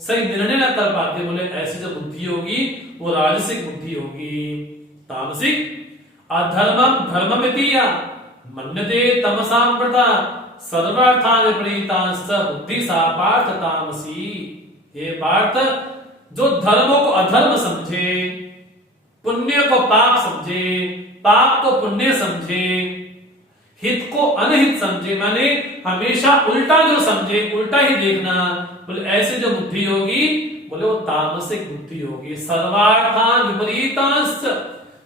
सही निर्णय ना कर पाती, बोले ऐसी जो बुद्धि होगी वो राजसिक बुद्धि होगी। तामसिक अधर्मम धर्ममितिया मन्यते तमसाम प्रता सर्वार्थान विपरीतांश्च बुद्धि सा पार्थ तामसी। ये पार्थ जो धर्मों को अधर्म समझे, पुण्य को पाप समझे, पाप को पुण्य समझे, हित को अनहित समझे, माने हमेशा उल्टा जो समझे, उल्टा ही देखना, बोले ऐसे जो बुद्धि होगी बोले वो तामसिक बुद्धि होगी। सर्वार्थान विपरीतांश्च,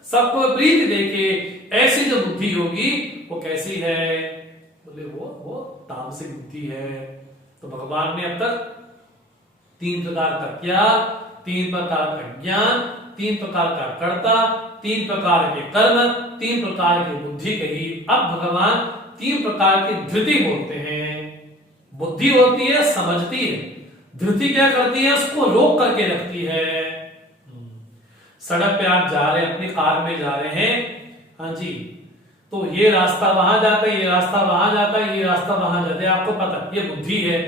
सबको विपरीत देखे, ऐसी जो बुद्धि होगी वो कैसी है? बोले वो तामसिक बुद्धि है। तो भगवान ने अब तक 3 प्रकार का त्याग, 3 प्रकार का ज्ञान, 3 प्रकार का कर्ता, 3 प्रकार के कर्म, 3 प्रकार की बुद्धि कही। अब भगवान 3 प्रकार की धृति बोलते हैं। बुद्धि होती है समझती है, धृति क्या करती है? उसको रोक करके रखती है। सड़क पे आप जा रहे हैं, अपनी कार में जा रहे हैं, हाँ जी, तो ये रास्ता वहां जाता है, ये रास्ता वहां जाता है, ये रास्ता वहां जाता है, आपको पता ये बुद्धि है।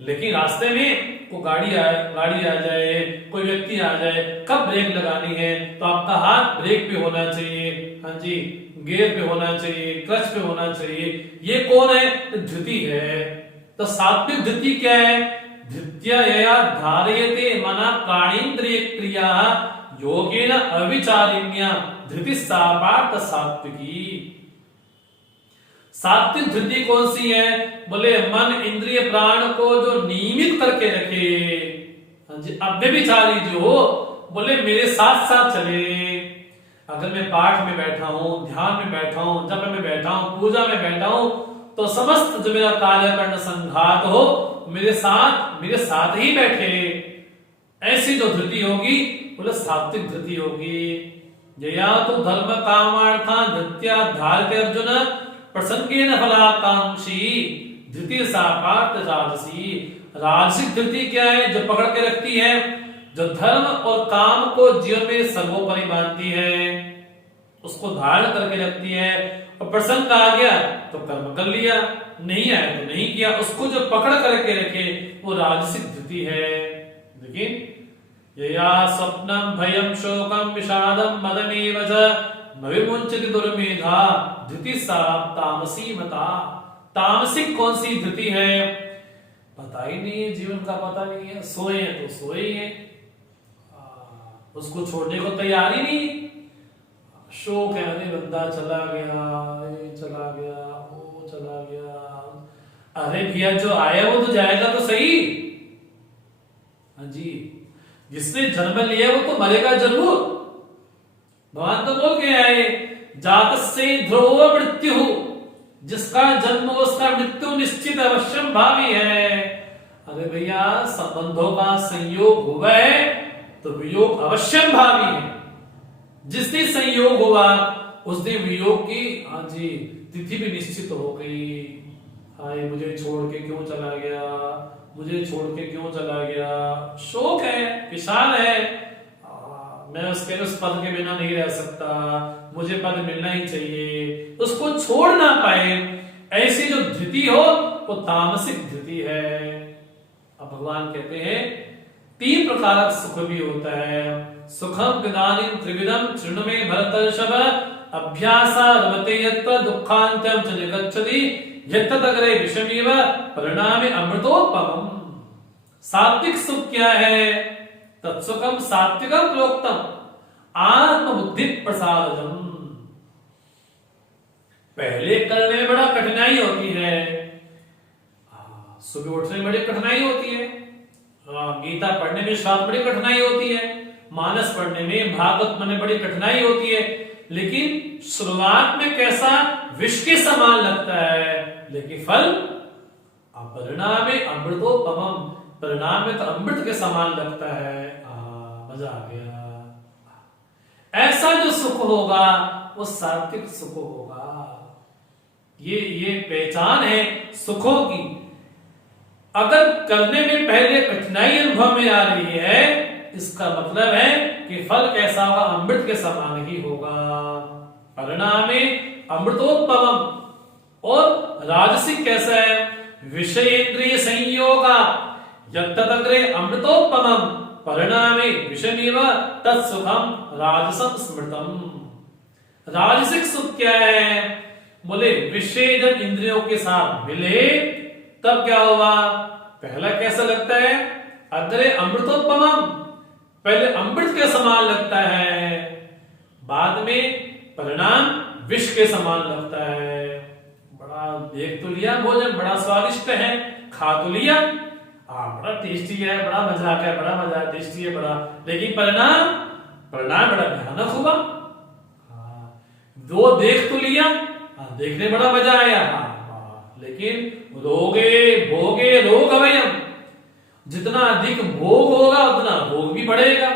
लेकिन रास्ते में को गाड़ी आ जाए, कोई व्यक्ति आ जाए, कब ब्रेक लगानी है, तो आपका हाथ ब्रेक पे होना चाहिए, हाँ जी, गियर पे होना चाहिए, क्लच पे होना चाहिए। ये कौन है? धृति है। तो सात्विक धृति क्या है? धृत्या यया धारयते मना प्राणेन्द्रिय क्रिया योगेन अविचारिण्या धृति सा पार्थ सात्विकी। सात्विक धृति कौन सी है? बोले मन इंद्रिय प्राण को जो नियमित करके रखे, हाँ जी, अव्यभिचारी जो हो, बोले मेरे साथ साथ चले। अगर मैं पाठ में बैठा हूं, ध्यान में बैठा हूं, जप में बैठा हूं, पूजा में बैठा हूं, तो समस्त जो मेरा कार्यकर्ण संघात हो मेरे साथ ही बैठे। ऐसी जो धृति होगी बोले सात्विक धृति होगी। यया तो धर्म कामार्था धृत्या धारते अर्जुन प्रसंगेन फलाकांक्षी धृति सा पार्थ राजसी। राजसिक धृति क्या है? जो पकड़ के रखती है, जो धर्म और काम को जीवन में सर्वोपरि मानती है, उसको धारण करके रखती है। और प्रसंग आ गया तो कर्म कर लिया, नहीं आया तो नहीं किया। उसको जो पकड़ करके रखे वो राजसिक धृति है। लेकिन यया स्वप्नम भयम शोकम विषादम मदमेव च न विमुंचति दुर्मेधा धृति सा तामसी मता। तामसिक कौन सी धृति है? पता ही नहीं है, जीवन का पता नहीं है। सोए हैं तो सोए ही है, उसको छोड़ने को तैयार ही नहीं। शोक है, अरे बंदा चला गया, ये चला गया, वो चला गया। अरे भैया जो आया वो तो जाएगा तो सही। हाँ जी, जिसने जन्म लिया वो तो मरेगा जरूर। भगवान तो बोल के आए जातस्य ध्रुवो मृत्यु, जिसका जन्म उसका मृत्यु निश्चित अवश्यम भावी है। अरे भैया संबंधों का संयोग हुआ है तो वियोग अवश्यम भावी है। जिस दिन संयोग हुआ उस दिन वियोग की हाँ जी तिथि भी निश्चित हो गई। हाय मुझे छोड़ के क्यों चला गया, मुझे छोड़ के क्यों चला गया। शोक है, विषाद है, मैं उस पद के बिना नहीं रह सकता, मुझे पद मिलना ही चाहिए, उसको छोड़ ना पाए। ऐसी जो धृति हो वो तामसिक धृति है। अब भगवान कहते हैं 3 प्रकार का सुख भी होता है। सुखम विदानिम त्रिविधम शृणु मे भरतर्षभ अभ्यासा रमते यत्र दुःखान्त्यं च निगच्छति यत्तदग्रे विषमेव परिणामे अमृतोपमम्। सात्विक सुख क्या है? तत्सुखम सात्विकम प्रोक्तम आत्मबुद्धि प्रसादजम। पहले करने में बड़ा कठिनाई होती है, सुबह उठने में बड़ी कठिनाई होती है, गीता पढ़ने में शायद बड़ी कठिनाई होती है, मानस पढ़ने में, भागवत में बड़ी कठिनाई होती है। लेकिन शुरुआत में कैसा विष के समान लगता है, लेकिन फल परिणाम में अमृतोपमम, परिणाम में तो अमृत के समान लगता है। मजा आ गया। ऐसा जो सुख होगा वो सात्विक सुख होगा। ये पहचान है सुखों की। अगर करने में पहले कठिनाई अनुभव में आ रही है, इसका मतलब है कि फल कैसा होगा? अमृत के समान ही होगा। परिणाम में अमृतोत्पम। और राजसिक कैसा है? विषयेंद्रिय संयोगा यत्तदग्रे अमृतोत्पमम परिणामे विषमेव तत्सुखम राजसम स्मृतम। राजसिक सुख क्या है? बोले विषय जब इंद्रियों के साथ मिले तब क्या होगा? पहला कैसा लगता है? अग्रे अमृतोत्पमम, पहले अमृत के समान लगता है, बाद में परिणाम विष के समान लगता है। बड़ा देख तो लिया भोजन, बड़ा स्वादिष्ट है, खा तो लिया, बड़ा टेस्टी है, बड़ा मजा है, बड़ा मजा है, टेस्टी है बड़ा, लेकिन परिणाम बड़ा भयानक हुआ। दो देख तो लिया, देखने बड़ा मजा आया, लेकिन रोगे भोगे रोग अवयम, जितना अधिक भोग होगा उतना रोग भी बढ़ेगा।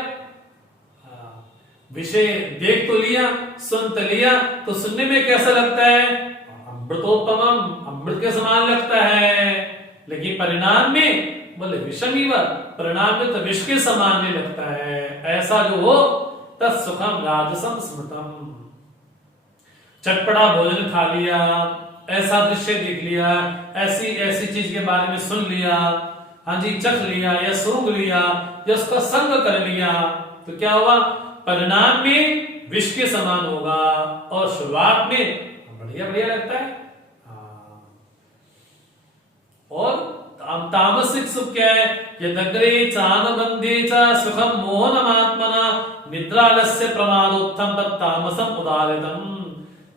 विषय देख तो लिया, सुन तो लिया, तो सुनने में कैसा लगता है? अमृतोत्तमम, अमृत के समान लगता है, लेकिन परिणाम में बोले विषमीव, परिणाम में तो विष के समान नहीं लगता है। ऐसा जो हो तत्सुखम राजसम स्मृतम। चटपटा भोजन खा लिया, ऐसा दृश्य देख लिया, ऐसी ऐसी चीज के बारे में सुन लिया, हाँ जी चख लिया या सूंघ लिया या उसका संग कर लिया, तो क्या हुआ? परिणाम में विष के समान होगा और शुरुआत में बढ़िया बढ़िया लगता है। और तामसिक सुख क्या है? यदग्रे चानुबंधे च सुखम मोहनमात्मना निद्रालस्य प्रमादोत्थम तत्तामसम उदारितम।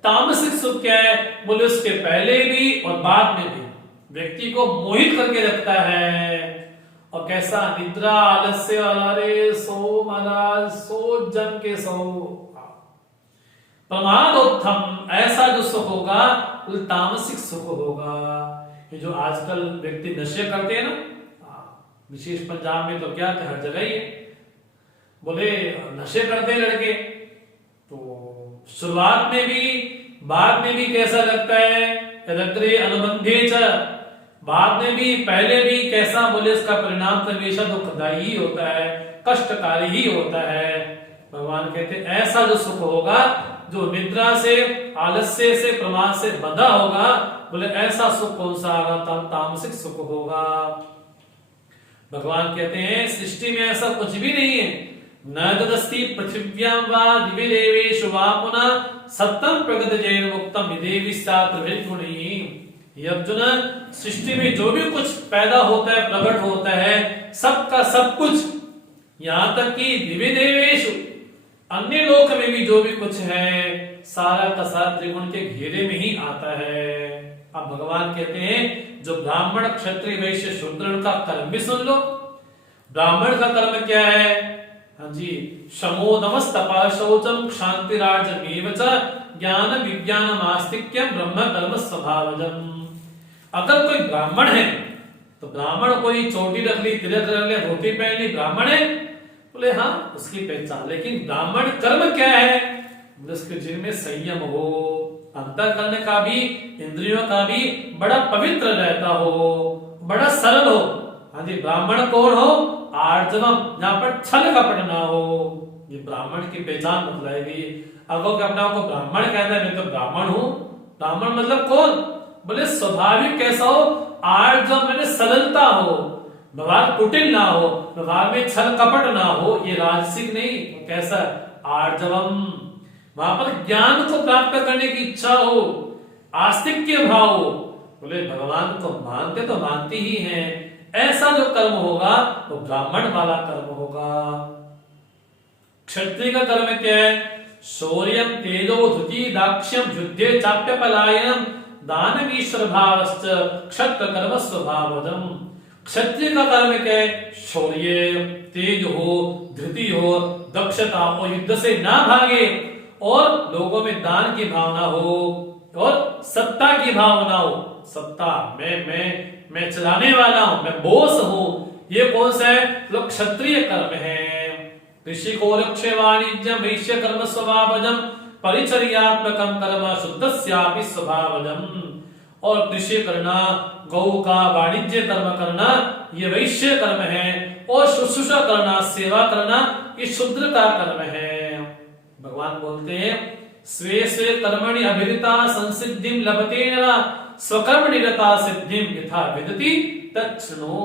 तामसिक सुख क्या है? बोले उसके पहले भी और बाद में भी व्यक्ति को मोहित करके रखता है। और कैसा? निद्रा आलस्य, अरे सो महाराज, सो जम के सो। प्रमादोत्थम, ऐसा जो सुख होगा बोले तामसिक सुख होगा। ये जो आजकल व्यक्ति नशे करते हैं ना, विशेष पंजाब में तो क्या हर जगह ही है, बोले नशे करते हैं लड़के, तो शुरुआत में भी बाद में भी कैसा लगता है, रक्रे अनुबंधे च, बाद में भी पहले भी कैसा, बोले इसका परिणाम तो हमेशा दुखदायी ही होता है, कष्टकारी ही होता है। भगवान कहते हैं ऐसा जो सुख होगा जो निद्रा से, आलस्य से, प्रमाद से बंधा होगा, बोले ऐसा सुख कौन सा होगा, तामसिक सुख होगा। भगवान कहते हैं सृष्टि में ऐसा कुछ भी नहीं है, न तदस्ति पृथिव्यां वा दिव्य देवेषु वा पुनः सत्यम प्रगत जैन मुक्तम देवी गुणी। अर्जुन, सृष्टि में जो भी कुछ पैदा होता है, प्रकट होता है, सबका सब कुछ, यहाँ तक कि दिव्य देवेषु, अन्य लोक में भी जो भी कुछ है, सारा का सारा त्रिगुण के घेरे में ही आता है। अब भगवान कहते हैं जो ब्राह्मण, क्षत्रिय, वैश्य, शूद्र का कर्म भी सुन लो। ब्राह्मण का कर्म क्या है? हाँ जी, शमो नमस् तपा शौचम क्षांतिरार्जमेव च ज्ञान विज्ञानम आस्तिक्यम ब्रह्म कर्म स्वभावजम। अगर कोई ब्राह्मण है तो ब्राह्मण कोई चोटी रख ली, तिलक रख लिया, धोती पहन ली, ब्राह्मण है, बोले हाँ उसकी पहचान। लेकिन ब्राह्मण कर्म क्या है? बोले उसके जिनमें संयम हो, अंतःकरण का भी, इंद्रियों का भी बड़ा पवित्र रहता हो, बड़ा सरल हो। हाँ जी, ब्राह्मण कौन हो? आर्जवम, जहां पर छल कपट ना हो, ये ब्राह्मण की पहचान बतलाएगी। अगर अपने आप को ब्राह्मण कहता है, मैं तो ब्राह्मण हूं, ब्राह्मण मतलब कौन? बोले स्वाभाविक कैसा हो? आर्जव मैंने सरलता हो, व्यवहार कुटिल ना हो, व्यवहार में छल कपट ना हो, ये राजसिक नहीं, कैसा? आर्जवम। वहां पर ज्ञान को प्राप्त करने की इच्छा हो, आस्तिक्य भाव हो, बोले भगवान को मानते तो मानते ही हैं, ऐसा जो कर्म होगा वो ब्राह्मण वाला कर्म होगा। क्षत्रिय का कर्म क्या है? शौर्यम तेजो धृति दाक्ष्यम युद्धे चाप्य पलायनम दानवीश्वर भावश्च क्षत्र कर्म स्वभावजम। क्षत्रिय का कर्म क्या है? शौर्य, तेज हो, धृति हो, दक्षता और युद्ध से ना भागे, और लोगों में दान की भावना हो, और सत्ता की भावना हो। सत्ता, मैं चलाने वाला हूं, मैं बॉस हूं, ये कौन सा है? लोग क्षत्रिय कर्म है। ऋषि को लक्ष्य वाणिज्यम वैश्य कर्म स्वभावजम परिचर्यात्मकम कर्म शुद्धस्यापि स्वभावजम। और कृषि करना, गौ का वाणिज्य कर्म करना, ये वैश्य कर्म है, और शुश्रूषा करना, सेवा करना, ये शूद्र का कर्म है। भगवान बोलते हैं स्वे स्वे कर्मणि अभिरता संसिद्धिम लभते नरः स्वकर्म निरता सिद्धिम यथा विदति तच्छृणु।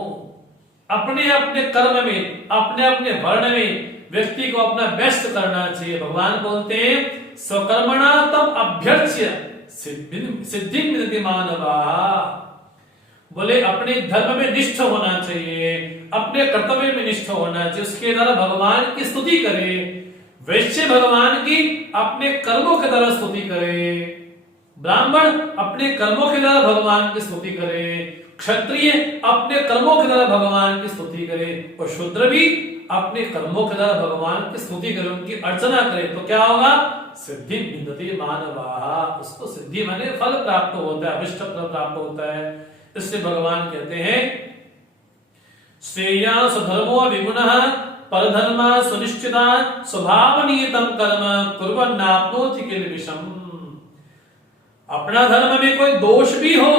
अपने अपने कर्म में, अपने अपने वर्ण में व्यक्ति को अपना बेस्ट करना चाहिए। भगवान बोलते हैं स्वकर्मणा तम अभ्यर्च्य सिद्धिं विदति मानवः। बोले अपने धर्म में निष्ठ होना चाहिए, अपने कर्तव्य में निष्ठ होना चाहिए, उसके द्वारा भगवान की स्तुति करे। वैश्य भगवान की अपने कर्मों के द्वारा स्तुति करे, ब्राह्मण अपने कर्मों के द्वारा भगवान की स्तुति करे, क्षत्रिय अपने कर्मों के द्वारा भगवान की स्तुति करे, और शूद्र भी अपने कर्मों के द्वारा भगवान की स्तुति करे, उनकी अर्चना करे। तो क्या होगा? सिद्धि विन्दति मानवः। उसको सिद्धि माने फल प्राप्त होता है, अभिष्ट फल प्राप्त होता है। इसलिए भगवान कहते हैं श्रेया स्वधर्मो विगुणः परधर्मा सुनिश्चिता स्वभावनियतम कर्म कुर्वन्नाप्नोति किल्बिषम्। अपना धर्म में कोई दोष भी हो,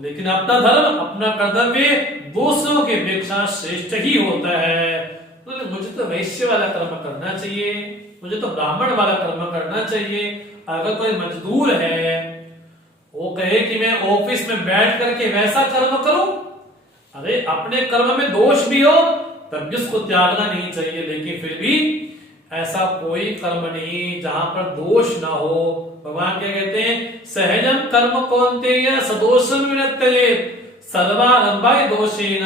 लेकिन अपना धर्म, अपना कर्तव्य दूसरों की अपेक्षा श्रेष्ठ ही होता है। तो मुझे तो वैश्य वाला कर्म करना चाहिए, मुझे तो ब्राह्मण वाला कर्म करना चाहिए। अगर कोई मजदूर है, वो कहे कि मैं ऑफिस में बैठ करके वैसा कर्म करूं, अरे अपने कर्म में दोष भी हो तब भी उसको त्यागना नहीं चाहिए। लेकिन फिर भी ऐसा कोई कर्म नहीं जहां पर दोष ना हो। भगवान क्या कहते हैं? सहजम कर्म कौन्तेय सदोषं विनत्येत सर्वारंभाय दोषेन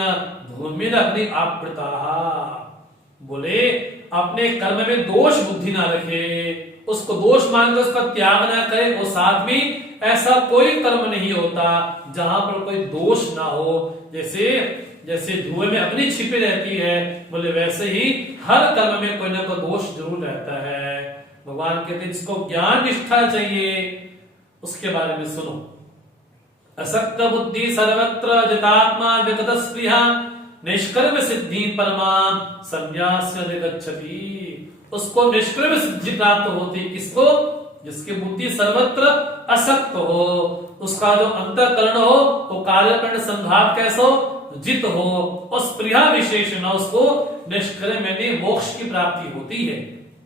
भूमिर अग्नि आवृताः। बोले अपने कर्म में दोष बुद्धि ना रखे, उसको दोष मानकर उसका त्याग ना करे। वो साथ में ऐसा कोई कर्म नहीं होता जहां पर कोई दोष ना हो। जैसे धुएं में अग्नि छिपी रहती है, बोले वैसे ही हर कर्म में कोई ना कोई दोष जरूर रहता है। भगवान कहते हैं जिसको ज्ञान निष्ठा चाहिए उसके बारे में सुनो। असक्त बुद्धि सर्वत्र जितात्मा विगत स्पृहा निष्कर्म सिद्धि परमाम संन्यास्य निगच्छति। उसको निष्कर्म सिद्धि प्राप्त होती, किसको? जिसकी बुद्धि सर्वत्र असक्त हो, उसका जो अंतःकरण हो वो कार्यकरण संघात कैसा हो? जित हो, और स्पृहा विशेष न, उसको निष्कर्म यानी मोक्ष की प्राप्ति होती है।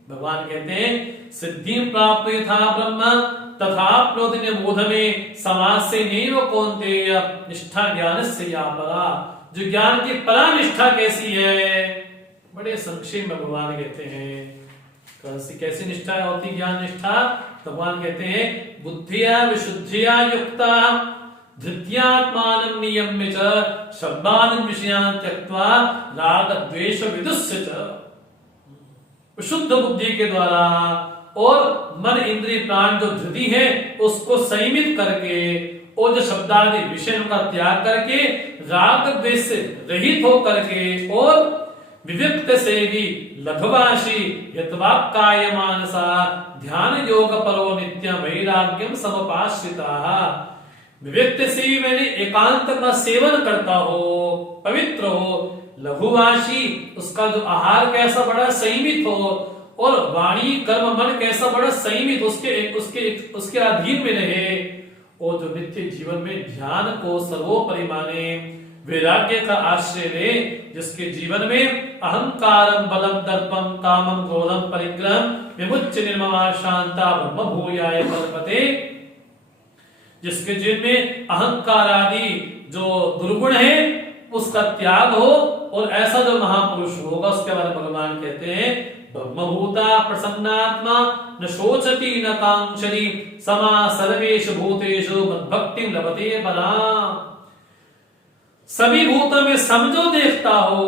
भगवान कहते हैं सिद्धि प्राप्त था ब्रह्म तथाप्नोति निबोध में समाज से नैव कौन्तेय निष्ठा ज्ञान से या परा। जो ज्ञान की परा निष्ठा कैसी है, बड़े संक्षेप में भगवान कहते हैं कैसी निष्ठा होती ज्ञान निष्ठा। भगवान कहते हैं बुद्धिया विशुद्धिया युक्ता धृत्यात्मानं नियम्य च शब्दान् विषयान् त्यक्त्वा राग द्वेष विदुस्य च। शुद्ध बुद्धि के द्वारा और मन इंद्रिय प्राण जो धृति है उसको संयमित करके और जो शब्दादि विषयों का त्याग करके राग द्वेष से रहित होकर के और विविक्त से भी लघुभाषी यत्वाक्काय मानसा ध्यान योग परो नित्य वैराग्यम समपाश्रिता। विविक्त से मैंने एकांत का सेवन करता हो, पवित्र हो, लघुभाषी उसका जो आहार कैसा बड़ा संयमित हो और वाणी कर्म मन कैसा बड़ा संयमित उसके अधीन में रहे और जो नित्य जीवन में ध्यान को सर्वोपरि माने, वैराग्य का आश्रय ले, जिसके जीवन में अहंकारम बलम दर्पम कामम क्रोधम परिग्रहम विमुच्य निर्ममा शांता ब्रह्म भूयाय कल्पते। जिसके जीवन में अहंकार आदि जो दुर्गुण है उसका त्याग हो और ऐसा जो महापुरुष होगा उसके बारे में भगवान कहते हैं ब्रह्मभूता प्रसन्नात्मा न शोचति न कांक्षति समा सर्वेषु भूतेषु मद्भक्तिं लभते पराम्। सभी भूतों में समझो देखता हो,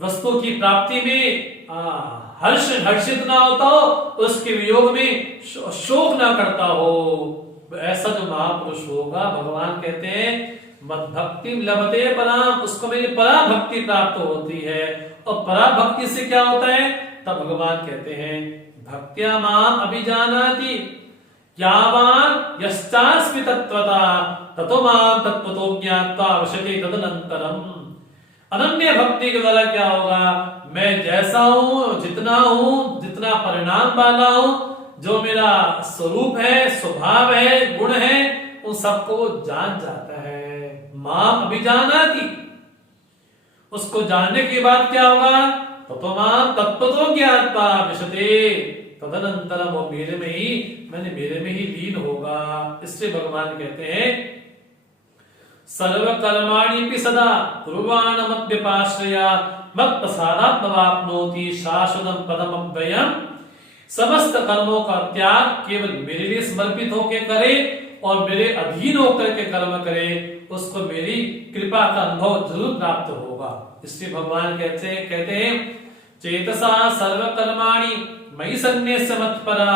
वस्तु की प्राप्ति में हर्षित ना होता हो, उसके वियोग में शोक ना करता हो, ऐसा जो महापुरुष होगा भगवान कहते हैं मद्भक्ति लभते पराम, उसको मेरी पराभक्ति प्राप्त होती है। और पराभक्ति से क्या होता है? तब भगवान कहते हैं भक्त्या माम अभिजानाति यावान यश्चास्मि तत्वता ततो माम तत्वतो ज्ञात्वा वशते तदनंतरम। अनन्य भक्ति के द्वारा क्या होगा? मैं जैसा हूं, जितना परिणाम वाला हूं, जो मेरा स्वरूप है, स्वभाव है, गुण है, उन सबको जान जाता है। माम अभिजानाति, उसको जानने के बाद क्या होगा? ततो माम तत्वतो ज्ञात्वा विशते तदनंतरम, वो मेरे में ही लीन होगा। इससे भगवान कहते हैं सर्व कर्माणि पि सदा कुर्वाण मद्व्यपाश्रया मत्प्रसादात्मवाप्नोति शाश्वतं पदमव्ययम्। समस्त कर्मों का त्याग केवल मेरे लिए समर्पित होकर करे और मेरे अधीन होकर के कर्म करे, उसको मेरी कृपा का अनुभव जरूर प्राप्त होगा। इसलिए भगवान कहते हैं चेतसा सर्व कर्माणि मयि सन्न्यस्य मत्परा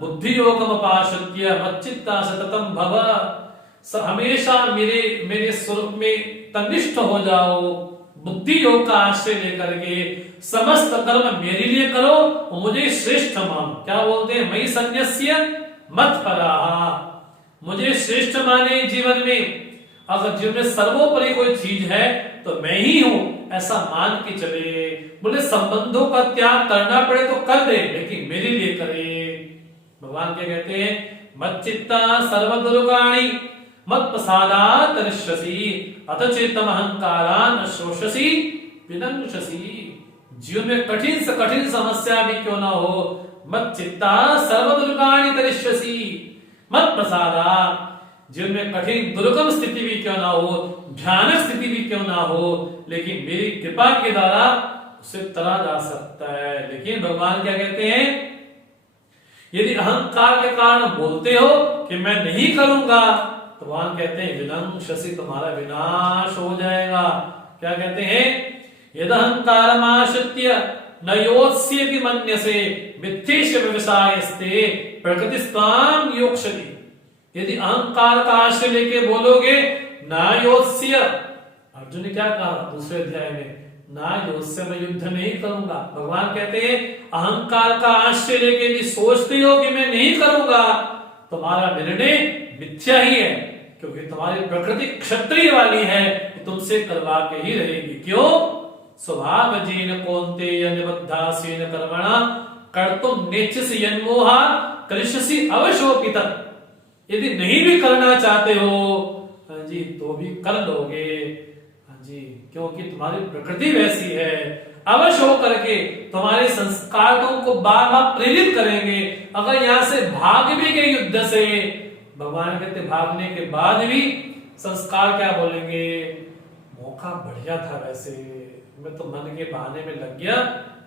बुद्धि योगमुपाश्रित्य मच्चित्ता सततं भव। हमेशा मेरे स्वरूप में तन्निष्ठ हो जाओ, बुद्धि योग का आश्रय लेकर के समस्त कर्म मेरे लिए करो और मुझे श्रेष्ठ मानो। क्या बोलते हैं? मयि सन्न्यस्य मत्परा, मुझे श्रेष्ठ माने जीवन में। अगर जीवन में सर्वोपरि कोई चीज है तो मैं ही हूं, ऐसा मान के चले। बोले संबंधों का त्याग करना पड़े तो कर दे, लेकिन मेरे लिए करे। भगवान क्या कहते हैं? मच्चित्ता सर्वदुर्गाणि मत्प्रसादात् तरिष्यसि अथ चेतम अहंकारान् न शोषसि विनंशसि। जीवन में कठिन से कठिन समस्या भी क्यों ना हो, मच्चित्ता सर्वदुर्गाणि तरिष्यसि मत्प्रसादात्। जीवन में कठिन दुर्गम स्थिति भी क्यों ना हो, भयानक स्थिति भी क्यों ना हो, लेकिन मेरी कृपा के द्वारा उसे तरा जा सकता है। लेकिन भगवान क्या कहते हैं? यदि अहंकार के कारण बोलते हो कि मैं नहीं करूंगा, तो भगवान कहते हैं विनंशसि, तुम्हारा विनाश हो जाएगा। क्या कहते हैं? यद अहंकारमाश्रित्य न योत्स्यति मन्यसे मिथ्येष व्यवसायस्ते प्रकृतिस्त्वां योक्ष्यति। यदि अहंकार का आश्रय लेके बोलोगे ना योत्स्य, अर्जुन ने क्या कहा दूसरे अध्याय में? ना योत्स्य, मैं युद्ध नहीं करूंगा। भगवान कहते हैं अहंकार का आश्रय लेके यदि सोचते हो कि मैं नहीं करूंगा, तुम्हारा निर्णय मिथ्या ही है। क्योंकि तुम्हारी प्रकृति क्षत्रिय वाली है, तो तुमसे करवा के ही रहेगी। क्यों? स्वभावजेन कौन्तेय निबद्धासेन कर्मणा कर्तुम नेच्छसि यन्मोहा करिष्यसि अवशोऽपि तत्। यदि नहीं भी करना चाहते हो, हाँ जी, तो भी कर लोगे, हाँ जी, क्योंकि तुम्हारी प्रकृति वैसी है। अवश्य हो करके तुम्हारे संस्कारों को बार बार प्रेरित करेंगे। अगर यहाँ से भाग भी गए युद्ध से, भगवान कहते भागने के बाद भी संस्कार क्या बोलेंगे? मौका बढ़िया था, वैसे मैं तो मन के बहाने में लग गया,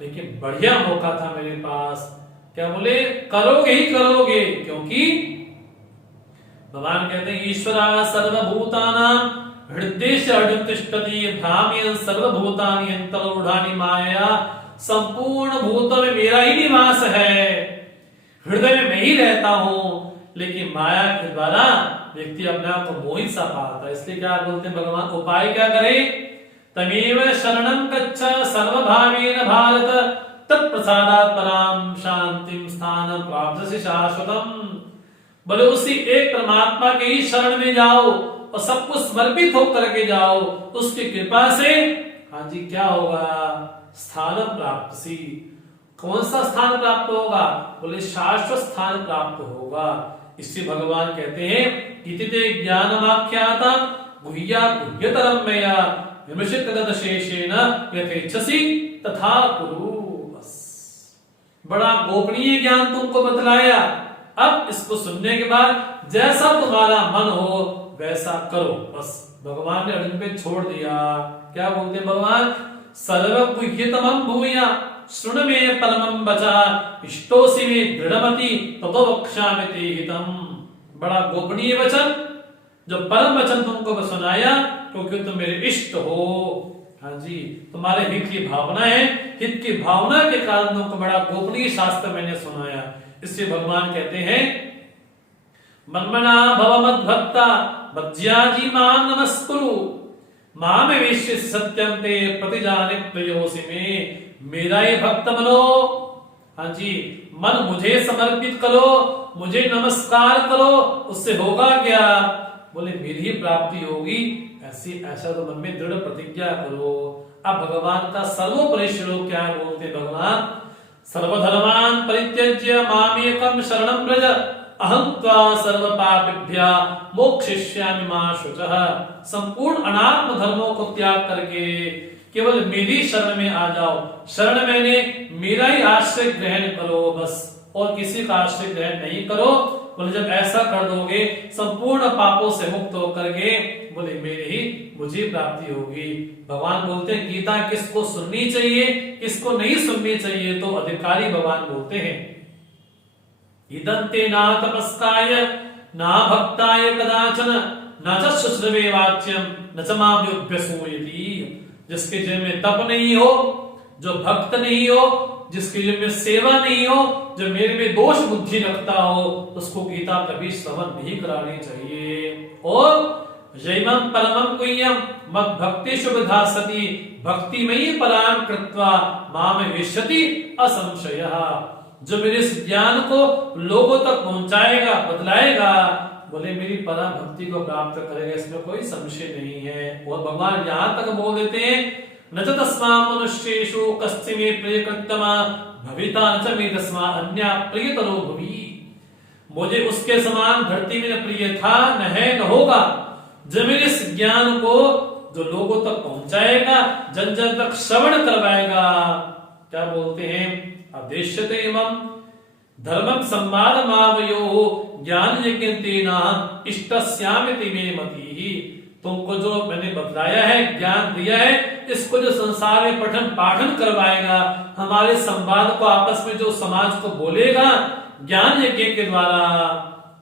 लेकिन बढ़िया मौका था मेरे पास। क्या बोले? करोगे ही करोगे, क्योंकि भगवान कहते हैं ईश्वरा सर्वभूतानां हृदयेश तिष्ठति भ्राम्यन् सर्वभूतानि अंतरूढ़ानि माया। संपूर्ण भूतों में मेरा ही निवास है, हृदय में मैं ही रहता हूं, लेकिन माया के द्वारा व्यक्ति अपने आप को मोहित सा पाता है। इसलिए क्या बोलते हैं भगवान? उपाय क्या करे? तमेव शरणं गच्छ सर्वभावेन भारत तत्प्रसादात् पराम शांतिं स्थानं प्राप्स्यसि शाश्वतम्। बोले उसी एक परमात्मा के ही शरण में जाओ और सब कुछ समर्पित होकर के जाओ, उसकी कृपा से हाँ जी क्या होगा? स्थान प्राप्त सी। कौन सा स्थान प्राप्त होगा? बोले शाश्वत स्थान प्राप्त होगा। इससे भगवान कहते हैं इति ते ज्ञानमाख्याता गुह्या गुह्यतरम मया विमर्शित तदशेषेण यथेच्छसि तथा कुरु। बस बड़ा गोपनीय ज्ञान तुमको बतलाया। अब इसको सुनने के बाद जैसा तुम्हारा मन हो वैसा करो। बस भगवान ने अर्जुन पे छोड़ दिया। क्या बोलते भगवान? सर्व गुह्यतमं भूया शृणु मे परमं वचः इष्टोसि मे दृढ़मति ततो वक्ष्यामि ते हितम्। बड़ा गोपनीय वचन, जो परम वचन तुमको सुनाया, क्योंकि तुम मेरे इष्ट हो। हाँ जी, तुम्हारे हित की भावना है, हित की भावना के कारण तुमको बड़ा गोपनीय शास्त्र मैंने सुनाया। इसलिए भगवान कहते हैं मन्मना भव मद्भक्ता मज्जाजी मां नमस्कुरु माम वेश्य सत्यं ते प्रतिजाने प्रियोसि में। मेरा ये भक्त बनो, हाँ जी, मन मुझे समर्पित करो, मुझे नमस्कार करो, उससे होगा क्या? बोले मेरी ही प्राप्ति होगी। ऐसा तो मन में दृढ़ प्रतिज्ञा करो। अब भगवान का सर्वोपरि श्लोक क्या बोलते भगवान? सर्वधर्मान् परित्यज्य मामेकं शरणं व्रज अहं त्वा सर्वपापेभ्यः मोक्षयिष्यामि मा शुचः। संपूर्ण अनात्म धर्मों को त्याग करके केवल मेरी शरण में आ जाओ। शरण मैंने मेरा ही आश्रय ग्रहण करो, बस, और किसी का आश्रय ग्रहण नहीं करो। बोले जब ऐसा कर दोगे संपूर्ण पापों से मुक्त होकर के, बोले मेरे ही मुझे प्राप्ति होगी। भगवान बोलते हैं गीता किसको सुननी चाहिए, किसको नहीं सुननी चाहिए, तो अधिकारी भगवान बोलते हैं इदंते ना तपस्काय ना भक्ताय कदाचन न च शुश्रवे वाच्यम न च माम्योभ्यसूयति। जिसके जीवन में तप नहीं हो, जो भक्त नहीं हो, जिसके जीवन में सेवा नहीं हो, जो मेरे में दोष बुद्धि रखता हो, उसको गीता कभी श्रवण नहीं करानी चाहिए। और जैमं परमं गुह्यं मद भक्ति शुभधासति भक्तिमयी परां कृत्वा माम विशति असंशयः। जो मेरे इस ज्ञान को लोगों तक पहुंचाएगा, बतलाएगा, बोले मेरी परम भक्ति को प्राप्त करेगा, इसमें कोई संशय नहीं है। और भगवान यहाँ तक बोल देते हैं न च तस्मात् मनुष्येषु कस्य मे प्रियकृत्तमा भविता न च मे तस्मात् अन्या प्रियतरो भुवि। मुझे उसके समान धरती में न प्रिय था, न है, न होगा, जो मेरे इस ज्ञान को जो लोगों तक पहुंचाएगा, जन जन तक श्रवण करवाएगा। क्या बोलते हैं? अदेश्यते इमं धर्मं संवादमावयोः ज्ञान यज्ञेन इष्टस्यामिति मे मतिः। तुमको जो मैंने बतलाया है, ज्ञान दिया है, इसको जो संसार में पठन पाठन करवाएगा, हमारे संवाद को आपस में जो समाज को बोलेगा ज्ञान यज्ञ के द्वारा,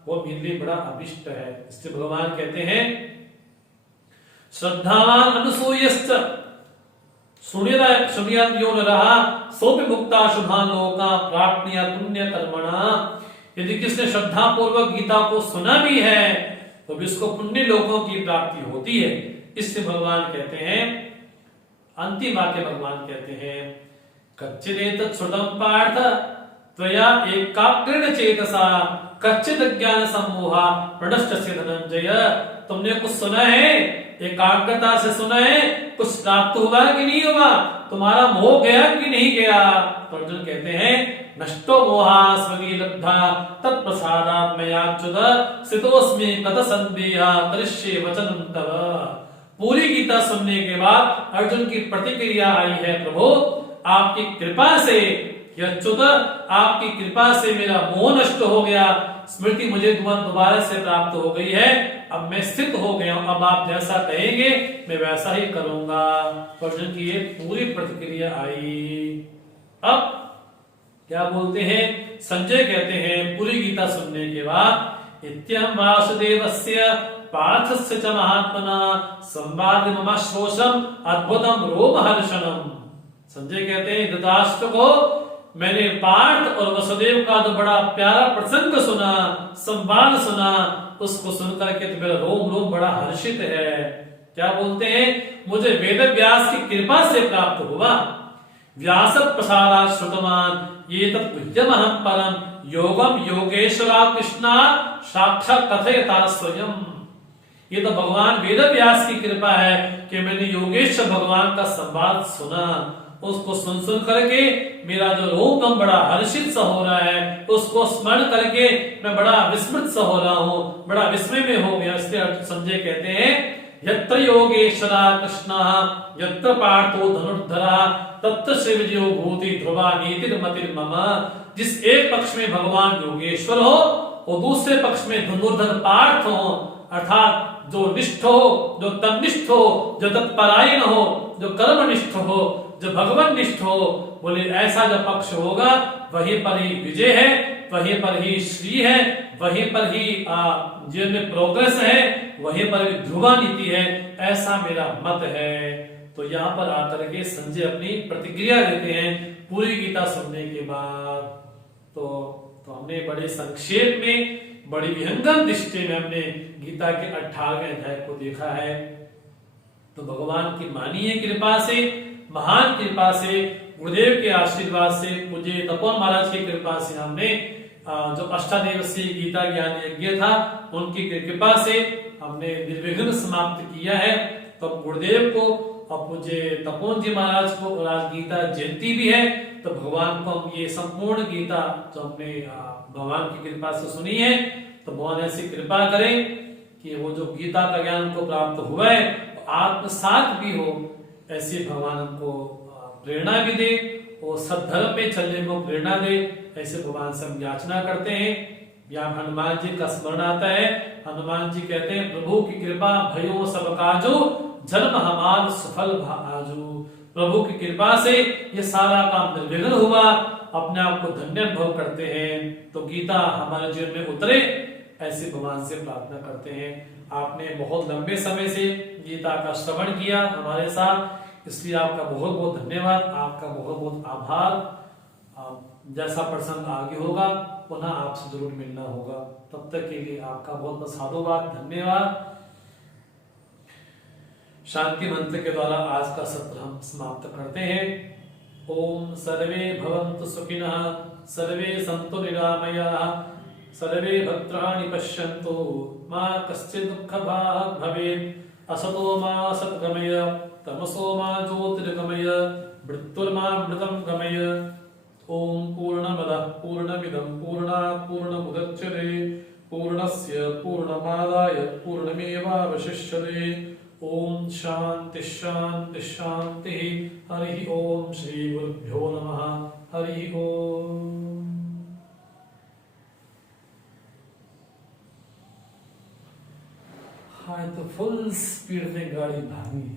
वो मेरे लिए बड़ा अभिष्ट है। इसलिए भगवान कहते हैं श्रद्धावान अनुसूयश्च सुनियत यो नरः सोपि मुक्ता शुभान् लोकान् प्राप्नुयात् पुण्य कर्मणा। यदि किसने श्रद्धा पूर्वक गीता को सुना भी है तो भी उसको पुण्य लोगों की प्राप्ति होती है। इससे भगवान कहते हैं, अंतिम वाक्य भगवान कहते हैं कच्चिदेतत् श्रुतं पार्थ त्वया एकाग्रेण चेतसा कच्चित् ज्ञान सम्मोहा प्रणश्यस्य धनंजय। तुमने कुछ सुना है, एकाग्रता से सुना है, कुछ प्राप्त हुआ कि नहीं हुआ, तुम्हारा मोह गया कि नहीं गया। तो अर्जुन कहते हैं नष्टो मोहा स्वगी लब्धा तत्प्रसादात् मयाच्युत स्थितोस्मि गत संदेहा करिष्ये वचनं तव। पूरी गीता सुनने के बाद अर्जुन की प्रतिक्रिया आई है, प्रभु आपकी कृपा से यच्युत, आपकी कृपा से मेरा मोह नष्ट हो गया, स्मृति मुझे दोबारा से प्राप्त हो गई है, अब मैं स्थित हो गया हूं, अब आप जैसा कहेंगे मैं वैसा ही करूंगा। अर्जुन की ये पूरी प्रतिक्रिया आई। अब क्या बोलते हैं, संजय कहते हैं पूरी गीता सुनने के बाद इत्यहं वासुदेवस्य पार्थस्य च महात्मना संवाद मम शोषम अद्भुतम रोमहर्षणम। संजय कहते हैं धृतराष्ट्र को मैंने पार्थ और वसुदेव का जो बड़ा प्यारा प्रसंग सुना, संवाद सुना, उसको सुनकर के तो मेरा रोम रोम बड़ा हर्षित है। क्या बोलते हैं, मुझे वेद व्यास की कृपा से प्राप्त हुआ, व्यास प्रसादात् श्रुतवान् ये तत्पुज्यमहं परम योगम योगेश्वरा कृष्णा साक्षात् कथयता स्वयं। ये तो भगवान वेद व्यास की कृपा है कि मैंने योगेश्वर भगवान का संवाद सुना, उसको सुन सुन करके मेरा जो रोम बड़ा हर्षित सा हो रहा है, उसको स्मरण करके मैं बड़ा विस्मृत सा हो रहा हूँ, बड़ा विस्मय में हो गया। इसलिए संजय कहते हैं यत्र योगेश्वरा कृष्णा यत्र पार्थो धनुर्धरा तत्र शिव विजयो भूति ध्रुवा नीतिर्मतिर्मम। जिस एक पक्ष में भगवान योगेश्वर हो और दूसरे पक्ष में धनुर्धर पार्थ हो, अर्थात जो निष्ठ हो, जो तन्निष्ठ हो, जो तत्परायण हो, जो कर्मनिष्ठ हो, जो भगवान निष्ठ हो, बोले ऐसा जो पक्ष होगा वहीं पर ही विजय है, वहीं पर ही श्री है, वहीं पर ही जीवन में प्रोग्रेस है, वहीं पर भी ध्रुवा नीति है, ऐसा मेरा मत है। तो यहाँ पर आकर के संजय अपनी प्रतिक्रिया देते हैं पूरी गीता सुनने के बाद। तो हमने बड़े संक्षेप में, बड़ी विहंगम दृष्टि में हमने गीता के 18वें अध्याय को देखा है। तो भगवान की माननीय कृपा से, महान कृपा से, गुरुदेव के आशीर्वाद से, पूज्य तपोवन महाराज की कृपा से हमने जो अष्टादिवसीय गीता ज्ञान यज्ञ था उनकी कृपा से हमने निर्विघ्न समाप्त किया है। तो गुरुदेव को और पूज्य तपोवन जी महाराज को, और आज गीता जयंती भी है, तो भगवान को हम ये संपूर्ण गीता जो हमने भगवान की कृपा से सुनी है, तो भगवान ऐसी कृपा करें कि वो जो गीता का ज्ञान को प्राप्त हुआ है आत्मसात भी हो, ऐसे भगवान हमको प्रेरणा भी दे और सद्धर्म में चलने को प्रेरणा दे, ऐसे भगवान से हम याचना करते हैं। यहाँ हनुमान जी का स्मरण आता है। हनुमान जी कहते हैं प्रभु की कृपा भयो सब काजो जन्म हमार सफल आजू। प्रभु की कृपा से ये सारा काम निर्विघ्न हुआ, अपने आप को धन्य अनुभव करते हैं। तो गीता हमारे जीवन में उतरे, ऐसे भगवान से प्रार्थना करते हैं। आपने बहुत लंबे समय से गीता का श्रवण किया हमारे साथ, इसलिए आपका बहुत बहुत धन्यवाद, आपका बहुत बहुत आभार। जैसा प्रसंग आगे होगा पुनः आपसे जरूर मिलना होगा, तब तक के लिए आपका बहुत बहुत साधुवाद, धन्यवाद। शांति मंत्र के द्वारा आज का सत्र हम समाप्त करते हैं। ओम सर्वे भवन्तु सुखिनः, सर्वे सन्तु निरामयाः, सर्वे भद्राणि पश्यन्तु, मा कश्चित् दुःखभाग् भवेत्। असतो मा सद्गमय, तमसो मा ज्योतिर्गमय, मृत्युर्मामृतं गमय। ओम पूर्णमदः पूर्णमिदं पूर्णात् पूर्णमुदच्यते, पूर्णस्य पूर्णमादाय पूर्णमेवावशिष्यते। ओम शांति शांति शांति। हरि ओम। श्री गुरुभ्यो नमः। हरि ओम। हाँ, तो फुल स्पीड में गाड़ी भागी।